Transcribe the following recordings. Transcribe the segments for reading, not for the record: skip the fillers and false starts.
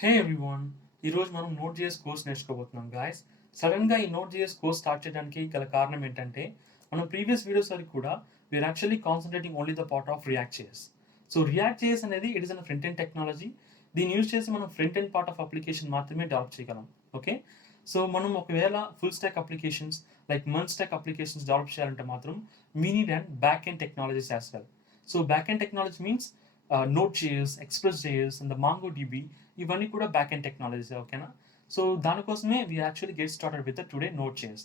హే ఎవ్రీవన్, ఈరోజు మనం Node.js course నేర్చుకోబోతున్నాం గాయస్. సడన్గా ఈ Node.js కోర్స్ స్టార్ట్ చేయడానికి గల కారణం ఏంటంటే, మనం ప్రీవియస్ వీడియోస్ వరకు కూడా we are actually concentrating only the part of React.js. So React.js అనేది it is an front end technology. దీన్ని యూజ్ చేసి మనం front end part of application మాత్రమే డెవలప్ చేయగలం. ఓకే, సో మనం ఒకవేళ full stack applications like multi stack applications develop చేయాలంటే మాత్రం we need and back end technologies as well. So back end technology means Node.js, Express.js and the MongoDB ఇవన్నీ కూడా back end technologies. ఓకేనా, so దానికోసమే we actually get started with today Node.js.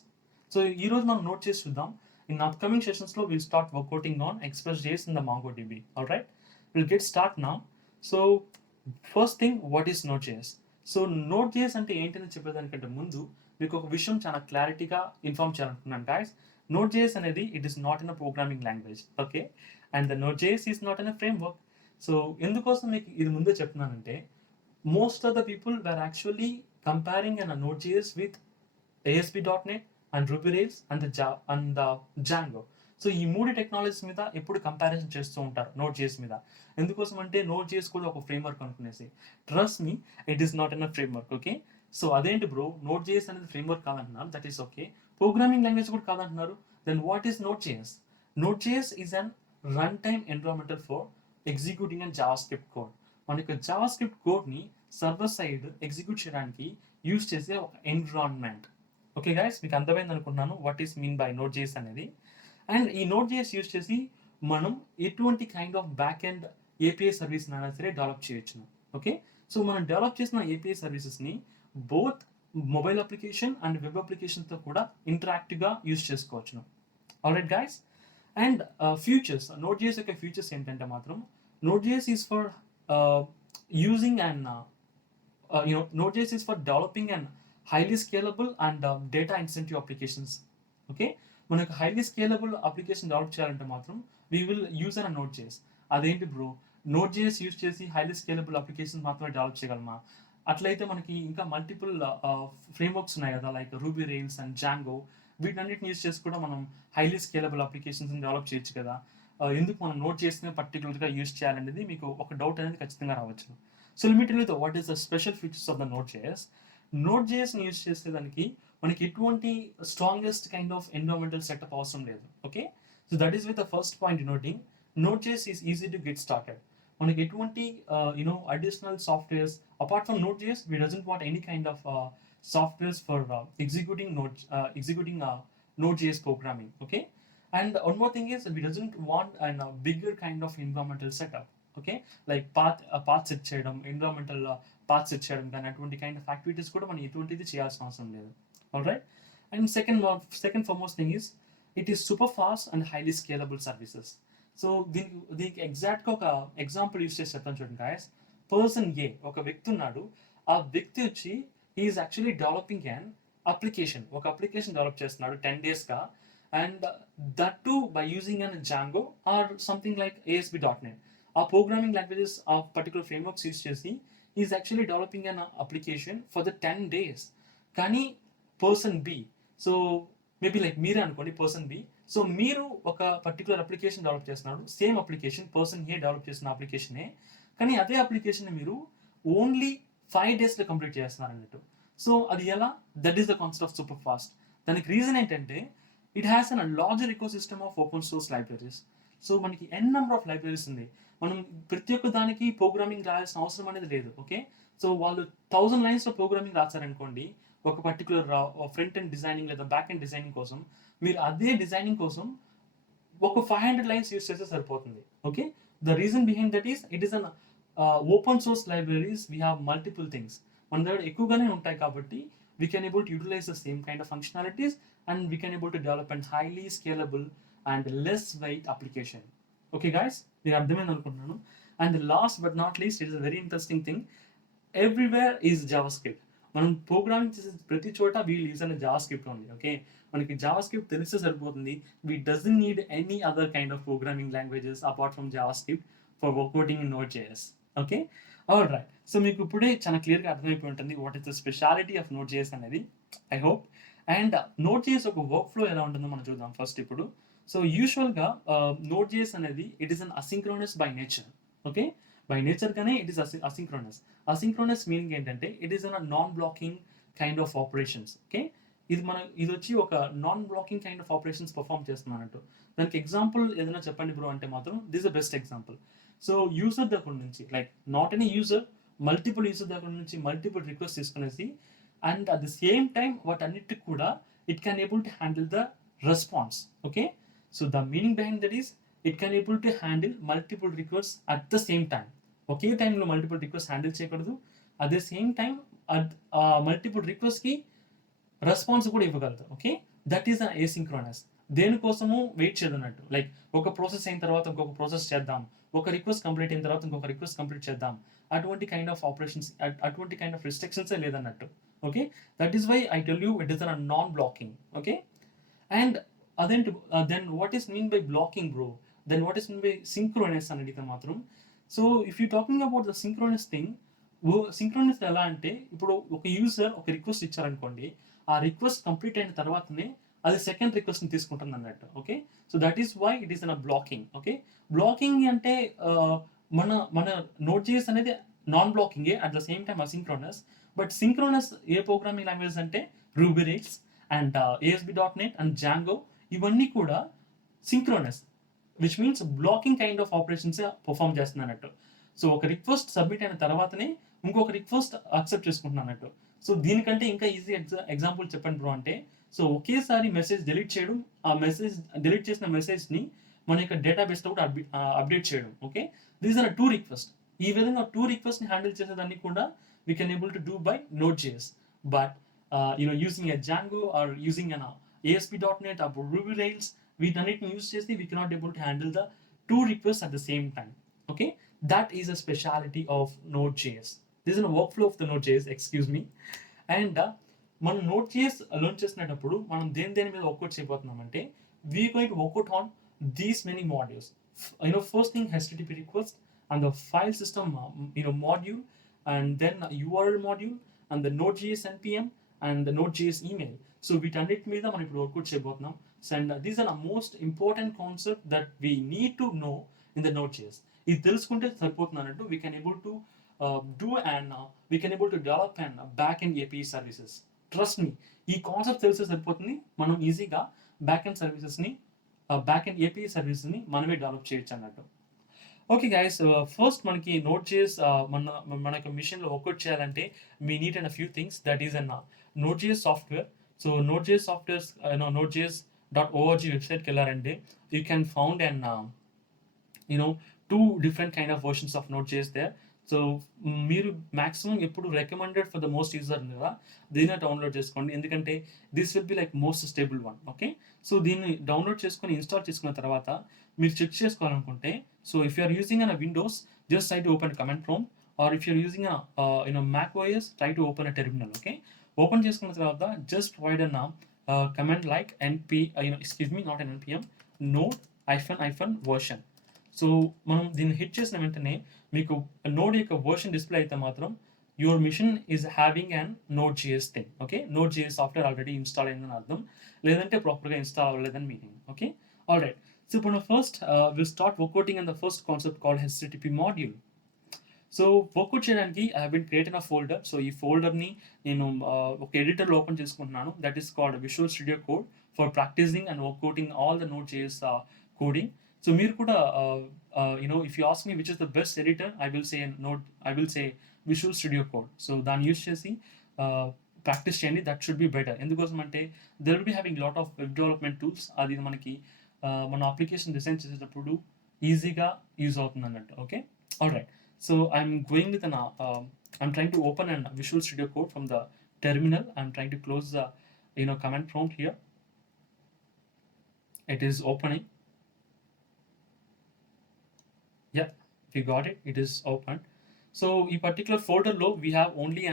So ఈరోజు మనం Node.js చూద్దాం. In upcoming సెషన్స్లో will start working on Express.js and the MongoDB. All right, will get start now. So first thing, what is Node.js? So Node.js అంటే ఏంటని చెప్పేదానికంటే ముందు మీకు ఒక విషయం చాలా క్లారిటీగా ఇన్ఫార్మ్ చేయాలనుకున్నాను గాయస్. Node.js అనేది it is not in a programming language. Okay, and the Node.js is not in a frame work. So ఎందుకోసం మీకు ఇది ముందే చెప్తున్నానంటే, most of the people were actually comparing a Node.js with ASP.NET and Ruby Rails and the Django. So ఈ మూడు టెక్నాలజీస్ మీద ఎప్పుడు కంపారిజన్ చేస్తూ ఉంటారు Node.js మీద. ఎందుకోసం అంటే Node.js కూడా ఒక ఫ్రేమ్వర్క్ అనుకునేసి. Trust me, it is not in a framework. Okay, so అదేంటి బ్రో, Node.js అనేది ఫ్రేమ్వర్క్ కాదంటున్నారు, that is okay. Programming language కూడా కాదంటున్నారు, then what is Node.js? Node.js is an runtime environmental for executing and JavaScript code. మనకి JavaScript కోడ్ని server side execute చేయడానికి use చేసే ఒక ఎన్విరాన్మెంట్. ఓకే గైస్, మీకు అర్థమైంది అనుకుంటున్నాను what is mean by Node.js అనేది. అండ్ ఈ Node.js యూజ్ చేసి మనం ఎటువంటి kind of back end API service అయినా సరే డెవలప్ చేయొచ్చు. ఓకే, సో మనం డెవలప్ చేసిన ఏపీఐ సర్వీసెస్ని both mobile application and web అప్లికేషన్తో కూడా ఇంటరాక్టివ్గా యూజ్ చేసుకోవచ్చు. Alright guys, and futures, Node.js యొక్క ఫ్యూచర్స్ ఏంటంటే మాత్రం Node.js is for using and Node.js is for developing and highly scalable and data intensive applications. Okay, మనకు హైలీ స్కేలబుల్ అప్లికేషన్ డెవలప్ చేయాలంటే మాత్రం వీ విల్ యూజ్ అన్ Node.js. అదేంటి bro, Node.js use చేసి highly scalable application మాత్రమే డెవలప్ చేయగలమా? అట్లయితే మనకి ఇంకా మల్టిపుల్ ఫ్రేమ్వర్క్స్ ఉన్నాయి కదా, like ruby Rails and Django. వీటన్నిటిని యూజ్ చేసి కూడా మనం హైలీ స్కేలబుల్ అప్లికేషన్స్ డెవలప్ చేయొచ్చు కదా. ఎందుకు మనం Node.jsని పర్టికులర్గా యూజ్ చేయాలనేది మీకు ఒక డౌట్ అనేది ఖచ్చితంగా రావచ్చు. సో లిమిట్ లేదు, what is the special features of the Node.js? Node.jsని యూజ్ చేసేదానికి మనకి ఎటువంటి strongest kind of environmental setup అవసరం లేదు. Okay, so that is with the first point noting. Node.js is easy to get started. మనకి ఎటువంటి additional softwares apart from Node.js, we doesn't want any kind of softwares for executing Node.js programming. Okay, and one more thing is we doesn't want a bigger kind of environmental setup. Okay, like path set చేయడం, environmental path set చేయడం కానీ అటువంటి kind of activities కూడా మనం ఎటువంటిది చేయాల్సిన అవసరం లేదు. All right, and second foremost thing is it is super fast and highly scalable services. So దీనికి ఎగ్జాక్ట్గా ఒక ఎగ్జాంపుల్ యూస్ చేసి చెప్తాను చూడండి గాయస్. పర్సన్ ఏ, ఒక వ్యక్తి ఉన్నాడు. ఆ వ్యక్తి వచ్చి is actually developing an application, ఒక అప్లికేషన్ డెవలప్ చేస్తున్నాడు 10 daysగా, and that too by using an Django or something like ASP.NET. Our programming languages of particular frameworks use చేసి is actually developing an application for the 10 days. కానీ person B, so maybe like మీరే అనుకోండి person B. సో మీరు ఒక particular application develop చేస్తున్నాడు, same application person A develop చేసిన అప్లికేషనే, కానీ అదే అప్లికేషన్ మీరు ఓన్లీ 5 daysలో కంప్లీట్ చేస్తున్నారు అన్నట్టు. సో అది ఎలా? That is the concept of super fast. దానికి రీజన్ ఏంటంటే it has an larger ecosystem of open source libraries. So మనకి ఎన్ నెంబర్ ఆఫ్ లైబ్రరీస్ ఉంది. మనం ప్రతి ఒక్క దానికి ప్రోగ్రామింగ్ రాయాల్సిన అవసరం అనేది లేదు. ఓకే, సో వాళ్ళు 1000 lines ప్రోగ్రామింగ్ రాశారనుకోండి ఒక పర్టికులర్ ఫ్రంట్ అండ్ డిజైనింగ్ లేదా బ్యాక్ అండ్ డిజైనింగ్ కోసం, మీరు అదే డిజైనింగ్ కోసం ఒక 500 lines యూస్ చేస్తే సరిపోతుంది. Okay, the reason behind that is it is an open source libraries. We have multiple things, మన దగ్గర ఎక్కువగానే ఉంటాయి కాబట్టి we can able to utilize the same kind of functionalities and we can able to develop a highly scalable and less weight application. Okay guys, మీరు అర్థమైంది అనుకుంటున్నాను. And last but not least, it is a very interesting thing. Everywhere is JavaScript. మనం programming చేసే ప్రతి చోట we'll use అనే JavaScript ఉంది. Okay, మనకి జావా స్క్రిప్ట్ తెలిస్తే సరిపోతుంది. We doesn't need any other kind of programming languages apart from JavaScript for workouting in Node.js. Okay, all right. So మీకు ఇప్పుడే చాలా క్లియర్గా అర్థమైపోయి ఉంటుంది what is the speciality of Node.js అనేది, ఐ హోప్. అండ్ Node.js ఒక work flow ఎలా ఉంటుందో మనం చూద్దాం ఫస్ట్ ఇప్పుడు. సో యూజువల్గా Node.js అనేది it is an asynchronous by nature. Okay, by నేచర్గానే it is asynchronous. Asynchronous meaning ఏంటంటే it is an non blocking kind of operations. Okay, ఇది వచ్చి ఒక non blocking kind of operations perform చేస్తున్నట్టు. దానికి ఎగ్జాంపుల్ ఏదైనా చెప్పండి బ్రో అంటే మాత్రం this the best example. So user దగ్గర నుంచి like not any user, multiple user దగ్గర నుంచి మల్టిపుల్ రిక్వెస్ట్ తీసుకునేసి and at the same time వాటన్నిటికి కూడా it can able to handle the response. Okay, so the meaning behind that is it can able to handle multiple request at the same time. ఒకే టైంలో multiple request handle చేయకూడదు, at the same time multiple రిక్వెస్ట్కి response కూడా ఇవ్వగలుగుతారు. Okay, that is an asynchronous. దేనికోసము wait చేయదన్నట్టు. Like ఒక process అయిన తర్వాత ఇంకొక ప్రాసెస్ చేద్దాం, ఒక రిక్వెస్ట్ కంప్లీట్ అయిన తర్వాత ఇంకొక రిక్వెస్ట్ కంప్లీట్ చేద్దాం, అటువంటి కైండ్ ఆఫ్ ఆపరేషన్స్, అటువంటి కైండ్ ఆఫ్ రిస్ట్రిక్షన్సే లేదన్నట్టు. Okay, that is why I tell you it is an non blocking. Okay, and అదేంటి then what is mean by blocking bro, then what is mean by synchronous అని అడిగితే మాత్రం, so if you talking about the synchronous thing, synchronous ఎలా అంటే ఇప్పుడు ఒక యూజర్ ఒక రిక్వెస్ట్ ఇచ్చారనుకోండి, ఆ రిక్వెస్ట్ కంప్లీట్ అయిన తర్వాతనే అది సెకండ్ రిక్వెస్ట్ని తీసుకుంటుంది అన్నట్టు. Okay, so that is why it is an blocking. Okay, blocking అంటే మన మన Node.js అనేది నాన్ బ్లాకింగే, at the same time asynchronous. But synchronous ఏ ప్రోగ్రామింగ్ లాంగ్వేజ్ అంటే Ruby Rails and ASP.NET and Django, ఇవన్నీ కూడా synchronous, which means blocking kind of operations perform చేస్తుంది అన్నట్టు. సో ఒక రిక్వెస్ట్ సబ్మిట్ అయిన తర్వాతనే ఇంకొక రిక్వెస్ట్ యాక్సెప్ట్ చేసుకుంటున్నాను అన్నట్టు. సో దీనికంటే ఇంకా ఈజీ ఎగ్జాంపుల్ చెప్పండి బ్రో అంటే, సో ఒకేసారి మెసేజ్ డిలీట్ చేయడం, ఆ మెసేజ్ డిలీట్ చేసిన మెసేజ్ని మన యొక్క డేటాబేస్లో కూడా అప్డేట్ చేయడం. Okay, these are two request. ఈ విధంగా టూ రిక్వెస్ట్ని హ్యాండిల్ చేసేదాన్ని కూడా we can able to do by Node.js. But using a Django or using an ASP.NET or Ruby Rails, వీటన్నిటిని యూజ్ చేసి we cannot able to handle the two request at the same time. Okay, that is a speciality of Node.js. This is a workflow of the Node.js, excuse me. And మనం Node.js learn చేసినప్పుడు మనం దేని మీద వర్కౌట్ చేయబోతున్నామంటే, we going to work out on these many modules. First thing HTTP request and the file system module, and then URL module and the Node.js npm and the Node.js email. So వీటన్నిటి మీద మనం ఇప్పుడు వర్కౌట్ చేయబోతున్నాం. And these are the most important concept that we need to know in the Node.js. ఇది తెలుసుకుంటే సరిపోతుంది అన్నట్టు. We can able to do and we can able to develop and backend API services. Trust me, ఈ concept తెలిస్తే సరిపోతుంది, మనం ఈజీగా backend సర్వీసెస్ని, బ్యాక్ అండ్ API సర్వీసెస్ని మనమే డెవలప్ చేయొచ్చు అన్నట్టు. ఓకే గైస్, ఫస్ట్ మనకి Node.js మన యొక్క మిషన్లో వర్కౌట్ చేయాలంటే మీ need and few things, that is an Node.js software. So Node.js softwares Node.js.org వెబ్సైట్కి వెళ్ళారంటే you can found and two different kind of versions of Node.js there. So మీరు మ్యాక్సిమం ఎప్పుడు recommended for the most user కదా, దీన్ని download చేసుకోండి, ఎందుకంటే this will be like most stable one. Okay, so దీన్ని download చేసుకొని ఇన్స్టాల్ చేసుకున్న తర్వాత మీరు చెక్ చేసుకోవాలనుకుంటే, so if you're using an Windows, just try to open command prompt, or if you're using Mac OS, try to open a terminal. Okay, open చేసుకున్న తర్వాత just provide అన్న command like not an npm node -version. So మనం దీన్ని హిట్ చేసిన వెంటనే మీకు నోడ్ యొక్క version display అయితే మాత్రం your machine is having and Node.js thing. Okay, Node.js software already install అయిందని అర్థం, లేదంటే ప్రాపర్గా ఇన్స్టాల్ అవ్వలేదని meaning. Okay, all right. So ఇప్పుడు first will start workouting and the first concept called HTTP module. So workout చేయడానికి I have been created a folder. So ఈ ఫోల్డర్ని నేను ఒక ఎడిటర్లో ఓపెన్ చేసుకుంటున్నాను, that is called Visual Studio Code for practising and workouting all the Node.js coding. So మీరు కూడా if you ask me which is the best editor, I will say Visual Studio Code. So దాన్ని use చేసి ప్రాక్టీస్ చేయండి, that should be better. ఎందుకోసం అంటే there will be having lot of web development tools, అది మనకి మన అప్లికేషన్ డిజైన్ చేసేటప్పుడు ఈజీగా యూజ్ అవుతుంది అన్నట్టు. Okay, all right. So I'm going with I'm trying to open and Visual Studio Code from the terminal. I'm trying to close the command prompt here. It is opening. Yeah, we got it. It is open. So in particular folder low, we have only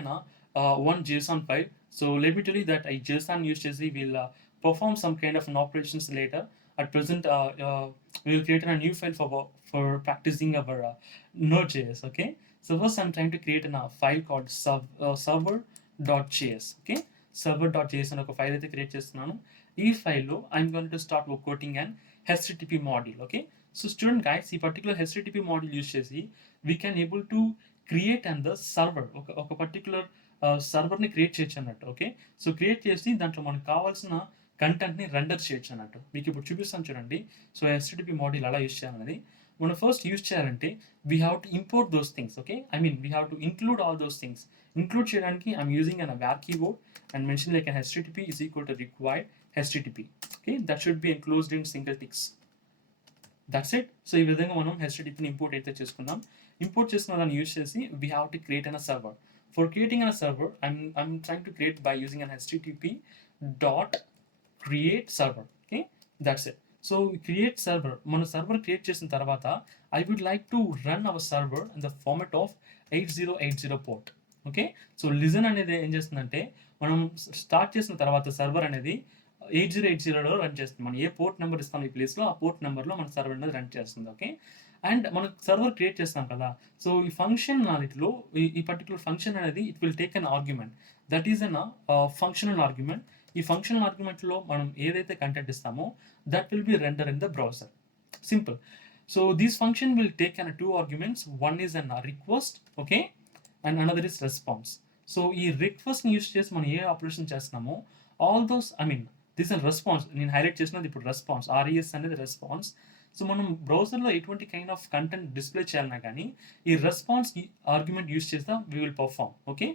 one JSON file. So let me tell you that a JSON usually will perform some kind of an operations later. At present, we will create a new file for practicing our Node.js. Okay. So first, I'm trying to create a file called server.js. Okay, server.js and a file that create చేస్తున్నాను. ఈ ఫైల్లో I'm going to start working an HTTP module. Okay. So student guys ఈ particular HTTP module use చేసి we can able to create and the server ఒక పర్టికులర్ సర్వర్ని క్రియేట్ చేయొచ్చు అన్నట్టు. Okay, so create చేసి దాంట్లో మనకు కావాల్సిన కంటెంట్ని రెండర్ చేయొచ్చు అన్నట్టు. మీకు ఇప్పుడు చూపిస్తాను చూడండి. సో హెచ్టిటిపి మాడ్యూల్ ఎలా యూస్ చేయాలనేది మనం ఫస్ట్ యూస్ చేయాలంటే we have to import those things. Okay, I mean we have to include all those things. Include చేయడానికి I'm using an var keyword and mention like an http is equal to required http. Okay, that should be enclosed in single ticks. That's it. So ఈ విధంగా మనం హెచ్టిటిపిని ఇంపోర్ట్ అయితే చేసుకున్నాం. ఇంపోర్ట్ చేసుకున్న దాన్ని use చేసి we have to create an server. For creating an server I'm trying to create by using an http dot create server. Okay, that's it. So create server, మన సర్వర్ క్రియేట్ చేసిన తర్వాత I would like to run our server in the format of 8080 port. Okay, so listen అనేది ఏం చేస్తుందంటే మనం స్టార్ట్ చేసిన తర్వాత సర్వర్ అనేది 8080లో రన్ చేస్తుంది. మనం ఏ పోర్ట్ నెంబర్ ఇస్తాం ఈ ప్లేస్లో ఆ పోర్ట్ నెంబర్లో మన సర్వర్ అనేది రన్ చేస్తుంది. ఓకే, అండ్ మనం సర్వర్ క్రియేట్ చేస్తాం కదా, సో ఈ ఫంక్షనాలిటీలో ఈ పర్టికులర్ ఫంక్షన్ అనేది it will take an argument that is an functional argument. ఈ ఫంక్షనల్ ఆర్గ్యుమెంట్లో మనం ఏదైతే కంటెంట్ ఇస్తామో that will be render in the browser. Simple. So this function will take an 2 arguments. One is an request, okay, and another is response. So ఈ రిక్వెస్ట్ని యూస్ చేసి మనం ఏ ఆపరేషన్ చేస్తున్నామో all those I mean this and response నేను హైలైట్ చేసినది ఇప్పుడు response, RES అనేది response. So మనం బ్రౌజర్లో ఎటువంటి కైండ్ ఆఫ్ కంటెంట్ డిస్ప్లే చేయాలన్నా కానీ ఈ రెస్పాన్స్ ఆర్గ్యుమెంట్ యూస్ చేస్తా we will perform. Okay,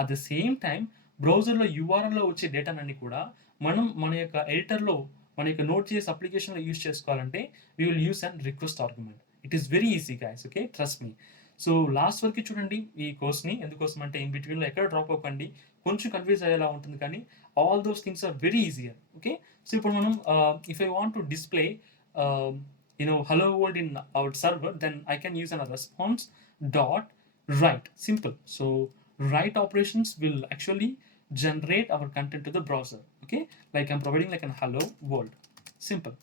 at the same time బ్రౌజర్లో యూఆర్ఎల్లో వచ్చే డేటానన్నీ కూడా మనం మన యొక్క ఎడిటర్లో మన యొక్క Node.js అప్లికేషన్లో యూస్ చేసుకోవాలంటే we will use and request argument. It is very easy guys. Okay, trust me. So last వరకు చూడండి ఈ కోర్స్ని. ఎందుకోసం అంటే ఇన్ బిట్వీన్లో ఎక్కడ డ్రాప్ అవ్వకండి, కొంచెం కన్ఫ్యూజ్ అయ్యేలా ఉంటుంది కానీ all those things are very easier. Okay, so ఇప్పుడు మనం if I want to display hello world in our server, then I can use a response dot write. Simple. So write operations will actually generate our content to the browser. Okay, like I'm providing like an hello world. Simple.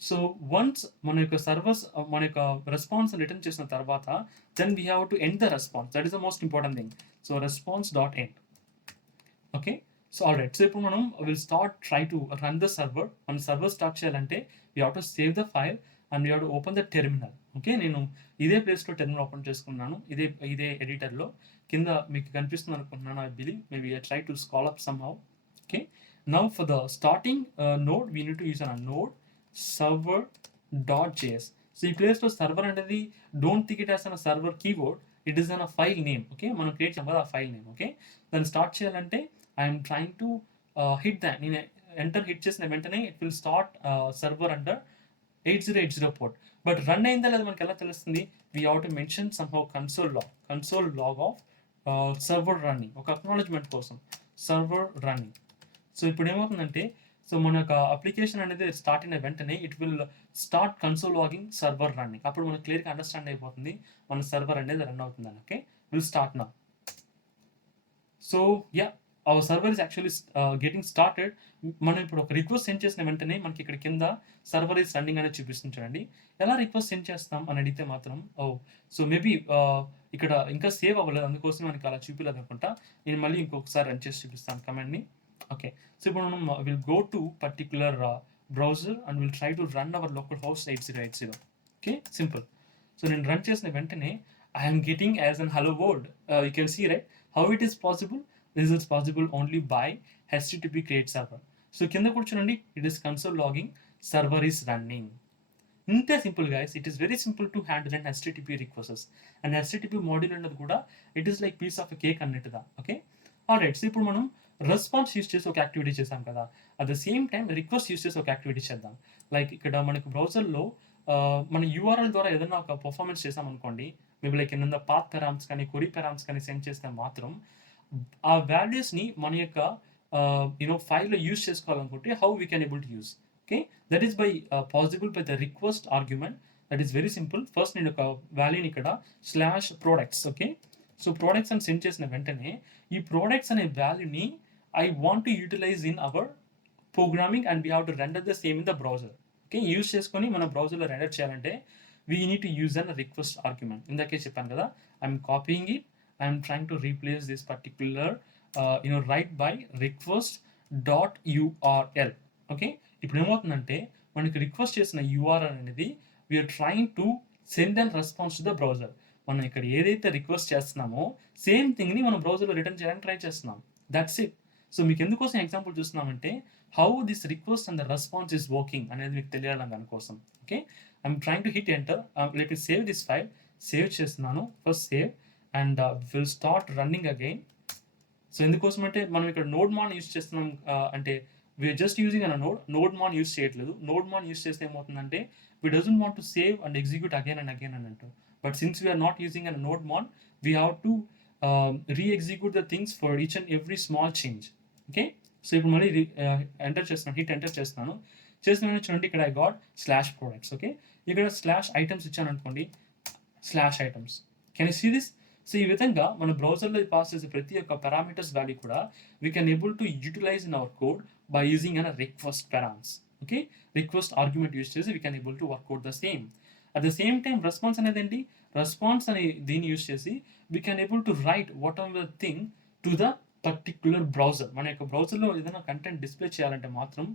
So once మన యొక్క servers మన యొక్క response return చేసిన తర్వాత then we have to end the response. That is the most important thing. So response dot end. Okay, so all right. So ఇప్పుడు మనం will start try to run the server. మన server start చేయాలంటే we have to save the file and we have to open the terminal. Okay, నేను ఇదే ప్లేస్లో terminal open చేసుకున్నాను, ఇదే ఎడిటర్లో. కింద మీకు కనిపిస్తుంది అనుకుంటున్నాను. I believe maybe I try to scroll up somehow. Okay, now for the starting node we need to use an node server.js. So ఈ ప్లేస్లో సర్వర్ అనేది don't think it as an server keyword, it is an file name. Okay, మనం create చేయాలి కదా ఆ file name. Okay, దాన్ని start చేయాలంటే I'm trying to hit that. నేను ఎంటర్ హిట్ చేసిన వెంటనే it will start server under 8080 port. But run అయిందా లేదా మనకి ఎలా తెలుస్తుంది? We have to mention somehow console log of server running, ఒక అక్నాలజ్మెంట్ కోసం సర్వర్ రన్నింగ్. సో ఇప్పుడు ఏమవుతుందంటే సో మన యొక్క అప్లికేషన్ అనేది స్టార్ట్ అయిన వెంటనే it will start console logging server running. అప్పుడు మనకు క్లియర్గా అండర్స్టాండ్ అయిపోతుంది మన సర్వర్ అనేది రన్ అవుతుందని. Okay, will start now. So yeah, our server is actually getting started. మనం ఇప్పుడు ఒక రిక్వెస్ట్ సెండ్ చేసిన వెంటనే మనకి ఇక్కడ కింద సర్వర్ ఈస్ రన్నింగ్ అనేది చూపిస్తుంది చూడండి. ఎలా రిక్వెస్ట్ సెండ్ చేస్తాం అని అడిగితే మాత్రం సో మేబీ ఇక్కడ ఇంకా సేవ్ అవ్వలేదు, అందుకోసం మనకి అలా చూపించలేదు అనుకుంటా. నేను మళ్ళీ ఇంకొకసారి రన్ చేసి చూపిస్తాను కమాండ్ని. ఓకే, సో ఇప్పుడు మనం will go to particular browser and will try to run our local host 8080. Okay, simple. So నేను రన్ చేసిన వెంటనే I'm getting as an hello world. You can see right how it is possible. This is possible only by http create server. So కింద కూర్చోండి, it is console logging server is running. ఇంతే simple guys. It is very simple to handle and http requests. And http module అనేది కూడా it is like piece of cake అన్నట్టుగా. Okay, all right. So ఇప్పుడు మనం response use చేసి ఒక activity చేసాం కదా, at the same time request use చేసి ఒక యాక్టివిటీ చేద్దాం. లైక్ ఇక్కడ మనకు బ్రౌజర్లో మన యూఆర్ఎల్ ద్వారా ఏదైనా ఒక పర్ఫార్మెన్స్ చేసాం అనుకోండి, మేబీ లైక్ ఏదైనా పాత్ పెరామ్స్ కానీ క్వరీ పెరామ్స్ కానీ సెండ్ చేస్తే మాత్రం ఆ వాల్యూస్ని మన యొక్క ఫైల్లో యూస్ చేసుకోవాలనుకుంటే how we can able to use. Okay, that is by possible by the request argument. That is very simple. First నేను ఒక వాల్యూని ఇక్కడ /products. ఓకే, సో ప్రోడక్ట్స్ అని సెండ్ చేసిన వెంటనే ఈ ప్రోడక్ట్స్ అనే వాల్యూని I want to utilize in our programming and we have to render the same in the browser. Okay, use చేసుకొని మన బ్రౌజర్లో రెండర్ చేయాలంటే we need to use an request argument. ఇందాకే చెప్పాను కదా, I'm copying it, I'm trying to replace this particular write by request dot url. Okay, ఇప్పుడు ఏమవుతుందంటే మనకి రిక్వెస్ట్ చేసిన URL అనేది we're trying to send and response to the browser. మనం ఇక్కడ ఏదైతే రిక్వెస్ట్ చేస్తున్నామో సేమ్ థింగ్ని మనం బ్రౌజర్లో రిటర్న్ చేయడానికి ట్రై చేస్తున్నాం. That's it. సో మీకు ఎందుకోసం ఎగ్జాంపుల్ చూస్తున్నామంటే how this request and the response is working అనేది మీకు తెలియాలని దానికోసం. Okay, I'm trying to hit enter. Let me save this file. Save చేస్తున్నాను. First save and will start running again. So ఎందుకోసం అంటే మనం ఇక్కడ నోడ్ మాన్ యూస్ చేస్తున్నాం. అంటే we're just using an nodemon use చేయట్లేదు. నోడ్ మాన్ యూస్ చేస్తే ఏమవుతుందంటే we doesn't want to save and execute again and again అన్నట్టు. But since we're not using an nodemon, we have to re-execute the things for each and every small change. Okay, so ఇప్పుడు మళ్ళీ ఎంటర్ చేస్తున్నాను, hit enter చేస్తున్నాను. చేసిన చూడండి ఇక్కడ I got slash products. Okay, ఇక్కడ slash items ఇచ్చాను అనుకోండి, slash items. Can you see this? So ఈ విధంగా మన బ్రౌజర్లో పాస్ చేసే ప్రతి ఒక్క పారామీటర్స్ వాల్యూ కూడా we can able to utilize in our code by using an request params. Okay, request argument use చేసి we can able to workout the same. At the same time response అనేది ఏంటి? Response అనే దీన్ని use చేసి we can able to right what ever the thing to the particular browser. మన యొక్క బ్రౌజర్లో ఏదైనా కంటెంట్ డిస్ప్లే చేయాలంటే మాత్రం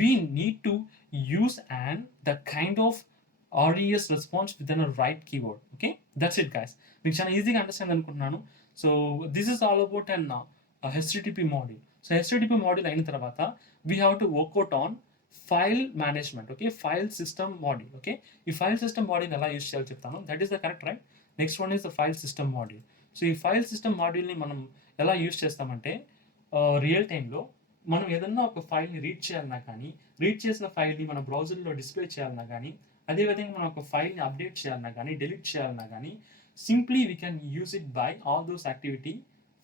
we need to use and the kind of RES response within a right keyword. Okay, that's it guys. మీకు చాలా ఈజీగా understand అనుకుంటున్నాను. So this is all about an HTTP module. So HTTP module అయిన తర్వాత we have to work out on file management. Okay, file system module. Okay, ఈ file system module ఎలా use చేయాలో చెప్తాను. That is the correct right. Next one is the file system module. So ఈ file system మాడ్యూల్ని మనం ఎలా యూస్ చేస్తామంటే రియల్ టైంలో మనం ఏదన్నా ఒక ఫైల్ని రీడ్ చేయాలన్నా కానీ, రీడ్ చేసిన ఫైల్ని మన బ్రౌజర్లో డిస్ప్లే చేయాలన్నా కానీ, అదేవిధంగా మనం ఒక ఫైల్ని అప్డేట్ చేయాలన్నా కానీ, డిలీట్ చేయాలన్నా కానీ, simply we can use it by all those activity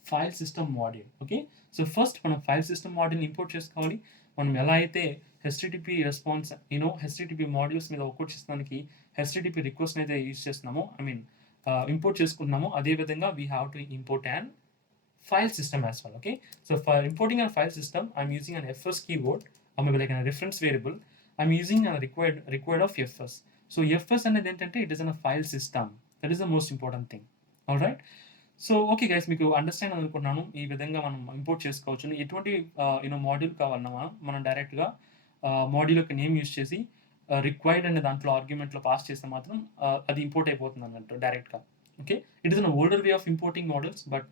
file system module. Okay, so first మనం ఫైల్ సిస్టమ్ మాడ్యూల్ని ఇంపోర్ట్ చేసుకోవాలి. మనం ఎలా అయితే HTTP రెస్పాన్స్ HTTP మాడ్యూల్స్ మీద వర్క్అవుట్ చేసడానికి HTTP రిక్వెస్ట్ అయితే యూజ్ చేస్తున్నామో, ఇంపోర్ట్ చేసుకుంటున్నామో, అదేవిధంగా we have to import and file system as well. Okay, so for importing a file system, I'm using an fs keyword, or maybe like a reference variable. I'm using a required of fs. So fs అనేది ఏంటంటే it is in a file system. That is the most important thing. All right, so okay guys, మీకు అండర్స్టాండ్ అనుకుంటున్నాను. ఈ విధంగా మనం ఇంపోర్ట్ చేసుకోవచ్చు. ఎటువంటి మాడ్యూల్ కావాలన్నా మనం డైరెక్ట్గా మాడ్యూల్ యొక్క నేమ్ యూస్ చేసి రిక్వైర్డ్ అనే దాంట్లో ఆర్గ్యుమెంట్లో పాస్ చేస్తే మాత్రం అది ఇంపోర్ట్ అయిపోతుంది అన్నట్టు డైరెక్ట్గా. Okay, it is an older way of importing models, but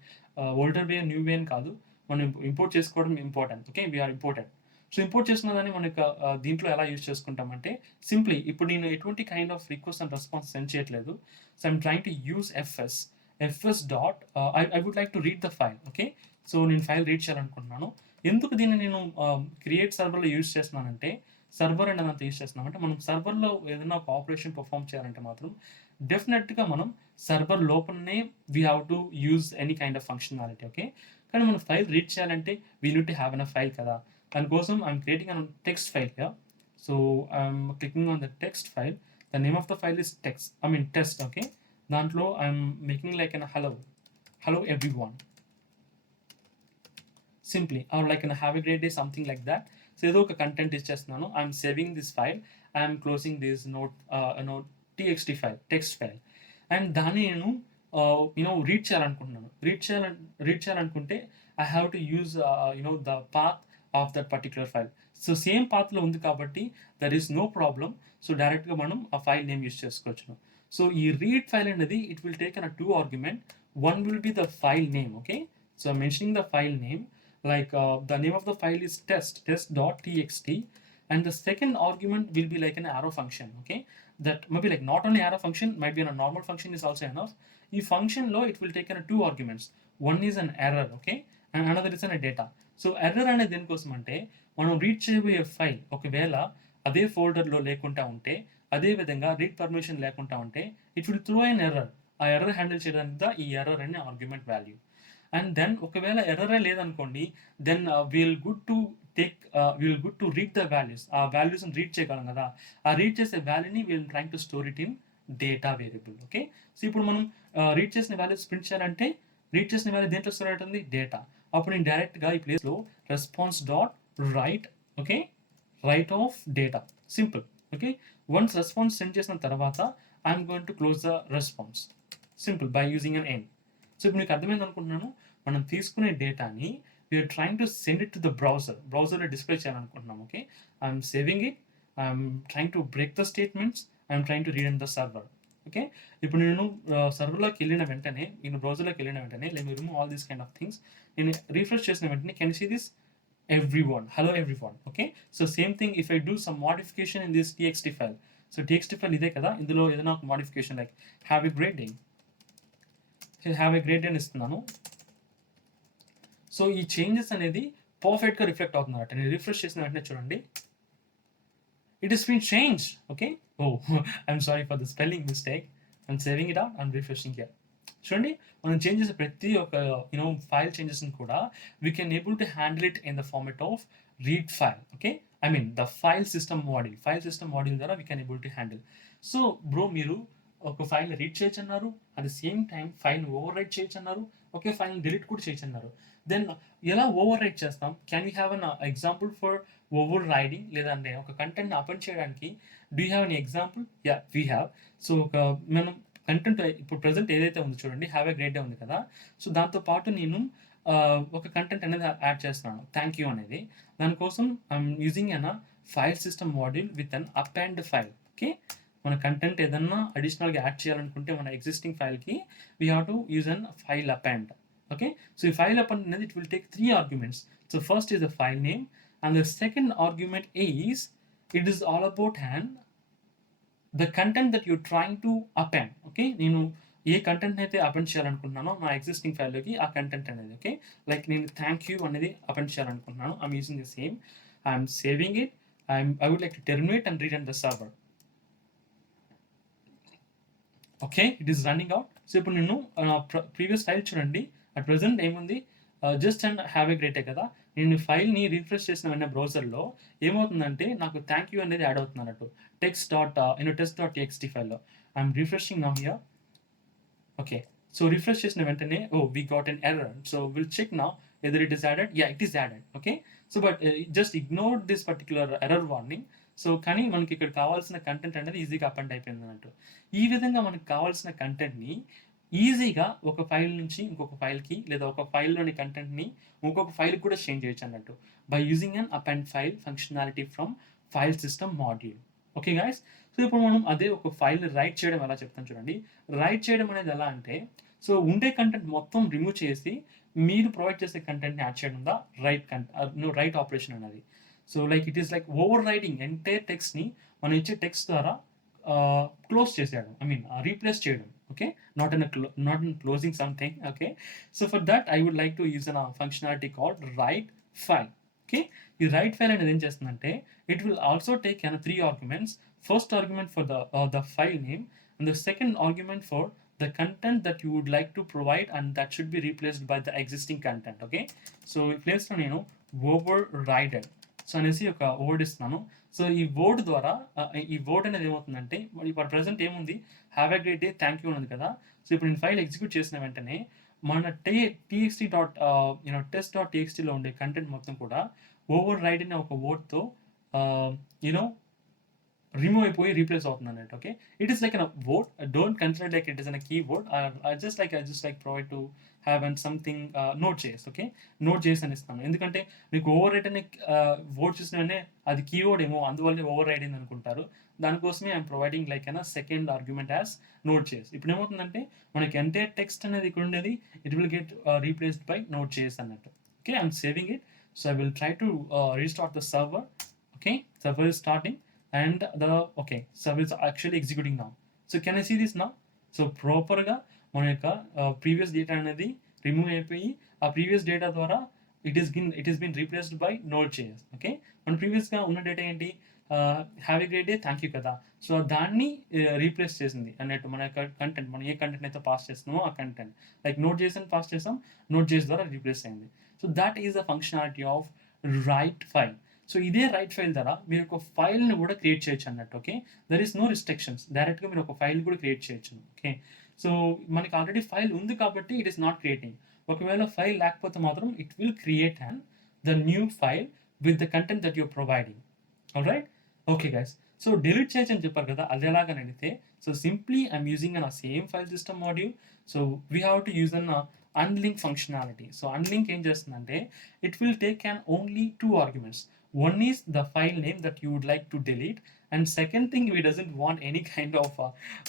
older way new way అని కాదు, మనం ఇంపోర్ట్ చేసుకోవడం important. Okay, we're important. So import చేసుకున్న దాన్ని మన యొక్క దీంట్లో ఎలా యూజ్ చేసుకుంటామంటే సింప్లీ ఇప్పుడు నేను ఎటువంటి kind of request and response send చేయట్లేదు. So I'm trying to use fs dot I would like to read the file. Okay, so నేను ఫైల్ రీడ్ చేయాలనుకుంటున్నాను. ఎందుకు దీన్ని నేను క్రియేట్ సర్వర్లో యూజ్ చేస్తున్నానంటే, సర్వర్ అనేది అంత యూజ్ చేస్తున్నామంటే మనం సర్వర్లో ఏదైనా ఒక ఆపరేషన్ పర్ఫామ్ చేయాలంటే మాత్రం డెఫినెట్గా మనం సర్వర్ లోపలనే we have to use any kind of functionality. Okay, కానీ మనం ఫైల్ రీడ్ చేయాలంటే we need to have an file కదా. దానికోసం I'm creating an text file here. So I'm clicking on the text file. The name of the file is test. Okay, దాంట్లో I'm making like an hello everyone simply, or like have a great day, something like that. So ఏదో ఒక content ఇచ్చేస్తున్నాను. I'm saving this file, I'm closing this txt file, text file, and దాన్ని నేను read చేయాలనుకుంటున్నాను. Read చేయాలనుకుంటే I have to use the path of that particular file. So same పాత్లో ఉంది కాబట్టి there is no problem. So డైరెక్ట్గా మనం ఆ ఫైల్ నేమ్ యూజ్ చేసుకోవచ్చు. సో ఈ రీడ్ ఫైల్ అనేది it will take an 2 argument. One will be the file name. Okay, so mentioning the file name, like the name of the file is test.txt, and the second argument will be like an arrow function. Okay, that maybe like not only arrow function, might be a normal function is also enough. Ee function lo it will take in 2 arguments. One is an error, okay, and another is a data. So error ane den kosam ante manam read cheyaboye file okavela ade folder lo lekunta unte, ade vidhanga read permission lekunta unte, it will throw an error. ఆ error handle చేయడానికి ఈ ఎర్రర్ అనే argument value. And then ఒకవేళ ఎర్రరే లేదనుకోండి, then we'll good to read the values. ఆ వాల్యూస్ని read చేయగలం కదా, ఆ రీడ్ చేసే వాల్యూని we'll trying to store it in data variable. Okay, so ఇప్పుడు మనం రీడ్ చేసిన వాల్యూస్ ప్రింట్ చేయాలంటే రీడ్ చేసిన వాల్యూ దేంట్లో స్టోర్ అవుతుంది? డేటా. అప్పుడు నేను డైరెక్ట్గా ఈ ప్లేస్లో response dot right, okay, right of data, simple. Okay, once response send చేసిన తర్వాత I'm going to close the response, simple, by using an end. So ఇప్పుడు మీకు అర్థమైంది అనుకుంటున్నాను. మనం తీసుకునే డేటాని we're trying to send it to the బ్రౌజర్లో డిస్ప్లే చేయాలనుకుంటున్నాం. Okay, I'm saving it, I'm trying to break the statements, I'm trying to read in the server. Okay, ఇప్పుడు నేను సర్వర్లోకి వెళ్ళిన వెంటనే, నేను బ్రౌజర్లోకి వెళ్ళిన వెంటనే let me remove all these kind of things. నేను రిఫ్రెష్ చేసిన వెంటనే can see this everyone, hello everyone. Okay, so same thing if I do some modification in this txt file. So txt file ఇదే కదా, ఇందులో ఏదైనా ఒక modification like have a great day, have a great day అని ఇస్తున్నాను. సో ఈ చేంజెస్ అనేది పర్ఫెక్ట్గా రిఫ్లెక్ట్ అవుతుంది అన్నమాట. నేను రిఫ్రెష్ చేసిన వెంటనే చూడండి, it has been changed. Okay, oh I'm sorry for the spelling mistake. I'm saving it out, I'm refreshing here. చూడండి, మనం చేంజ్ చేసే ప్రతి ఒక్క ఫైల్ చేంజెస్ని కూడా we can able to handle it in the format of read file. Okay, I mean the file system module ద్వారా we can able to handle. So bro, మీరు ఒక ఫైల్ రీడ్ చేయొచ్చు అన్నారు, at the same time file overwrite చేయొచ్చు అన్నారు, okay, file delete కూడా చేయొచ్చు అన్నారు. దెన్ ఎలా ఓవర్ రైట్ చేస్తాం? Can you have an example for over riding? లేదంటే ఒక కంటెంట్ని అపెండ్ చేయడానికి do you have an example? Yeah, we have. So మనం కంటెంట్ ఇప్పుడు ప్రజెంట్ ఏదైతే ఉందో చూడండి, హ్యావ్ ఎ గ్రేట్ డే ఉంది కదా. సో దాంతోపాటు నేను ఒక కంటెంట్ అనేది యాడ్ చేస్తున్నాను, థ్యాంక్ యూ అనేది. దానికోసం I'm using an file system module with an append file. Okay, మన కంటెంట్ ఏదన్నా అడిషనల్గా యాడ్ చేయాలనుకుంటే మన ఎగ్జిస్టింగ్ ఫైల్కి we have to use an file append. Okay, so ఈ ఫైల్ అపెండ్ అనేది it will take 3 arguments. So first is the file name and the second argument is it is all about the content that you're trying to append. Okay, నేను ఏ కంటెంట్ అయితే అపెండ్ చేయాలనుకుంటున్నానో నా ఎగ్జిస్టింగ్ ఫైల్లోకి ఆ content అనేది. ఓకే, లైక్ నేను థ్యాంక్ యూ అనేది అపెండ్ చేయాలనుకుంటున్నాను. I'm using the same, I'm saving it, I would like to terminate and read in the server. Okay, it is running out. So ఇప్పుడు నేను ప్రీవియస్ ఫైల్ చూడండి, at present ఏముంది, just and have a great day కదా. నేను ఫైల్ని రిఫ్రెష్ చేసిన వెంటనే బ్రౌజర్లో ఏమవుతుందంటే నాకు థ్యాంక్ యూ అనేది యాడ్ అవుతుంది అన్నట్టు text.txt ఫైల్లో. I'm refreshing now here. Okay, so refresh చేసిన వెంటనే we got an error. So will check now either it is added. Yeah, it is added. Okay, so but just ignore this particular error warning. So కానీ మనకి ఇక్కడ కావాల్సిన కంటెంట్ అనేది ఈజీగా అపెండ్ అయిపోయింది అన్నట్టు. ఈ విధంగా మనకు కావాల్సిన కంటెంట్ని ఈజీగా ఒక ఫైల్ నుంచి ఇంకొక ఫైల్కి, లేదా ఒక ఫైల్లోని కంటెంట్ని ఇంకొక ఫైల్కి కూడా చేంజ్ చేయొచ్చు అన్నట్టు by using an append file functionality from file system module. Okay guys, so ఇప్పుడు మనం అదే ఒక ఫైల్ని రైట్ చేయడం ఎలా చెప్తాను చూడండి. రైట్ చేయడం అనేది ఎలా అంటే, సో ఉండే కంటెంట్ మొత్తం రిమూవ్ చేసి మీరు ప్రొవైడ్ చేసే కంటెంట్ని యాడ్ చేయడం దా రైట్ ఆపరేషన్ అనేది. So like it is like overriding entire టెక్స్ట్ని మనం ఇచ్చే టెక్స్ట్ ద్వారా క్లోజ్ చేసేయడం, ఐ మీన్ రీప్లేస్ చేయడం. Okay, not in closing something. Okay, so for that I would like to use a functionality called write file. Okay, the write file అనేది ఏం చేస్తుందంటే it will also take 3 arguments. First argument for the file name, and the second argument for the content that you would like to provide, and that should be replaced by the existing content. Okay, so place లో నేను overridden so అనేసి ఒక వర్డ్ ఇస్తున్నాను. సో ఈ వర్డ్ ద్వారా ఈ వర్డ్ అనేది ఏమవుతుందంటే, ఇప్పుడు ప్రజెంట్ ఏముంది, have a great day, thank you ఉంది కదా. సో ఇప్పుడు నేను ఫైల్ ఎగ్జిక్యూట్ చేసిన వెంటనే మన txt.txt.txtలో ఉండే కంటెంట్ మొత్తం కూడా ఓవర్ రైడ్ అనే ఒక వర్డ్తో రిమూవ్ అయిపోయి రీప్లేస్ అవుతుంది అన్నట్టు. Okay, it is like an word, don't consider like it is an key word. I just like provide to have and something Node.js. Okay, Node.js అని ఇస్తాను, ఎందుకంటే మీకు ఓవర్ రైడ్ అనే వర్డ్ చూసిననే అది కీవర్డ్ ఏమో, అందువల్ల ఓవర్ రైడ్ అయింది అనుకుంటారు. దానికోసమే ఐఎమ్ ప్రొవైడింగ్ లైక్ అయినా సెకండ్ ఆర్గ్యుమెంట్ యాజ్ Node.js. ఇప్పుడు ఏమవుతుందంటే మనకి ఎంటైర్ టెక్స్ట్ అనేది ఇక్కడ ఉండేది, it will get replaced by Node.js అన్నట్టు. Okay, I'm saving it. So I will try to restart the server. Okay, server is starting and the server is actually executing now. So can I see this now? So ప్రాపర్గా మన యొక్క previous data అనేది remove అయిపోయి ఆ previous data ద్వారా it is been replaced by Node.js. Okay, మన ప్రీవియస్గా ఉన్న డేటా ఏంటి, have a great day, thank you కదా. సో దాన్ని రీప్లేస్ చేసింది అన్నట్టు. మన యొక్క కంటెంట్, మనం ఏ కంటెంట్ అయితే పాస్ చేస్తున్నామో ఆ కంటెంట్ లైక్ Node.js అని పాస్ చేస్తాం, Node.js ద్వారా రీప్లేస్ అయింది. So that is the functionality of write file. So ఇదే రైట్ ఫైల్ ద్వారా మీరు ఒక ఫైల్ని కూడా క్రియేట్ చేయొచ్చు అన్నట్టు. Okay, there is no restrictions, డైరెక్ట్గా మీరు ఒక ఫైల్ కూడా క్రియేట్ చేయొచ్చు. ఓకే, సో మనకి ఆల్రెడీ ఫైల్ ఉంది కాబట్టి ఇట్ ఈస్ నాట్ క్రియేటింగ్. ఒకవేళ ఫైల్ లేకపోతే మాత్రం it will create the new file with the content that your providing. Alright, okay guys, so delete చేయొచ్చు అని చెప్పారు కదా, అది ఎలాగని అడిగితే, so simply I'm using an same file system module. So we have to use an unlink functionality. So unlink ఏం చేస్తుందంటే it will take an only 2 arguments. One is the file name that you would like to delete, And second thing, we doesn't want any kind of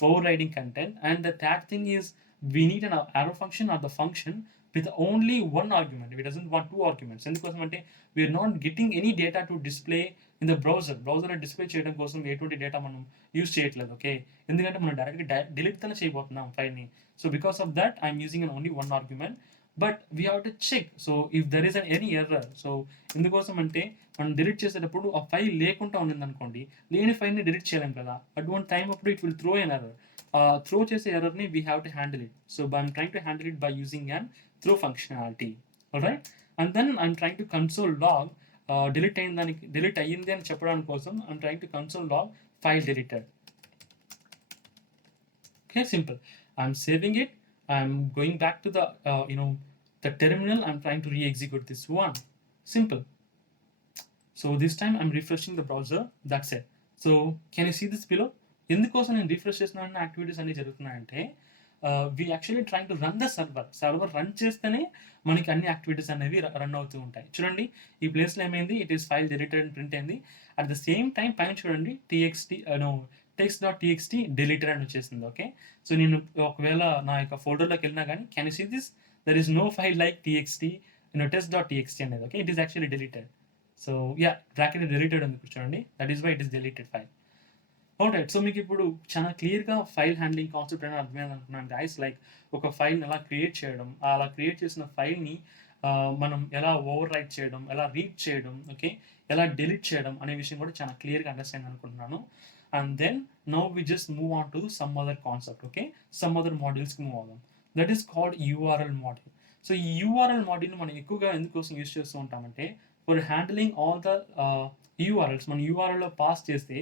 overriding content. And the third thing is we need an arrow function or the function with only one argument. We doesn't want two arguments. ఎందుకోసం అంటే we're not getting any data to display in the browser display చేయడం కోసం ఎటువంటి డేటా మనం యూజ్ చేయట్లేదు. ఓకే, ఎందుకంటే మనం డైరెక్ట్గా డిలీట్ తోనే చేయబోతున్నాం ఫైల్ని. So because of that I'm using only one argument. But we have to check so if there is an any error. So ఎందుకోసం అంటే మనం డిలీట్ చేసేటప్పుడు ఆ ఫైల్ లేకుండా ఉన్నది అనుకోండి, లేని ఫైల్ని డిలీట్ చేయలేం కదా. అటువంటి టైం అప్పుడు it will throw an error. Throw చేసే ఎర్రర్ని we have to handle it. So I'm trying to handle it by using an throw functionality. Alright, and then I'm trying to console log delete అయ్యింది అని చెప్పడానికి కోసం I'm trying to console log file deleted. Okay, simple. I'm saving it. I'm going back to the the terminal. I'm trying to re-execute this one. Simple. So this time I'm refreshing the browser. That's it. So can you see this below? ఎందుకోసం నేను refresh చేసిన activities అన్ని జరుగుతున్నాయంటే we actually trying to run the server run చేస్తేనే మనకి అన్ని యాక్టివిటీస్ అనేవి రన్ అవుతూ ఉంటాయి. చూడండి ఈ ప్లేస్లో ఏమైంది, ఇట్ ఈస్ ఫైల్ డిలీటెడ్ అని ప్రింట్ అయింది. అట్ ద సేమ్ టైం పైన చూడండి text.txt deleted అని వచ్చేసింది. ఓకే, సో నేను ఒకవేళ నా యొక్క ఫోల్డర్లోకి వెళ్ళినా కానీ can you see this, there is no file like txt test.txt అనేది. Okay, it is actually deleted. So yeah, bracket deleted ఉంది చూడండి, that is why it is deleted file. Alright, so మీకు ఇప్పుడు చాలా క్లియర్గా ఫైల్ హ్యాండ్లింగ్ కాన్సెప్ట్ అనేది అర్థమైంది అనుకున్నాను గైస్. లైక్ ఒక ఫైల్ని ఎలా క్రియేట్ చేయడం, అలా క్రియేట్ చేసిన ఫైల్ని మనం ఎలా ఓవర్ రైట్ చేయడం, ఎలా రీడ్ చేయడం, ఓకే, ఎలా డిలీట్ చేయడం అనే విషయం కూడా చాలా క్లియర్గా అండర్స్టాండ్ అనుకుంటున్నాను. And then now we just move on to some other concept, okay, some other modules కి move on. That is called URL module. So ఈ URL module మనం ఎక్కువగా ఎందుకోసం యూస్ చేస్తూ ఉంటామంటే for handling all the URLs. మనం URL pass చేస్తే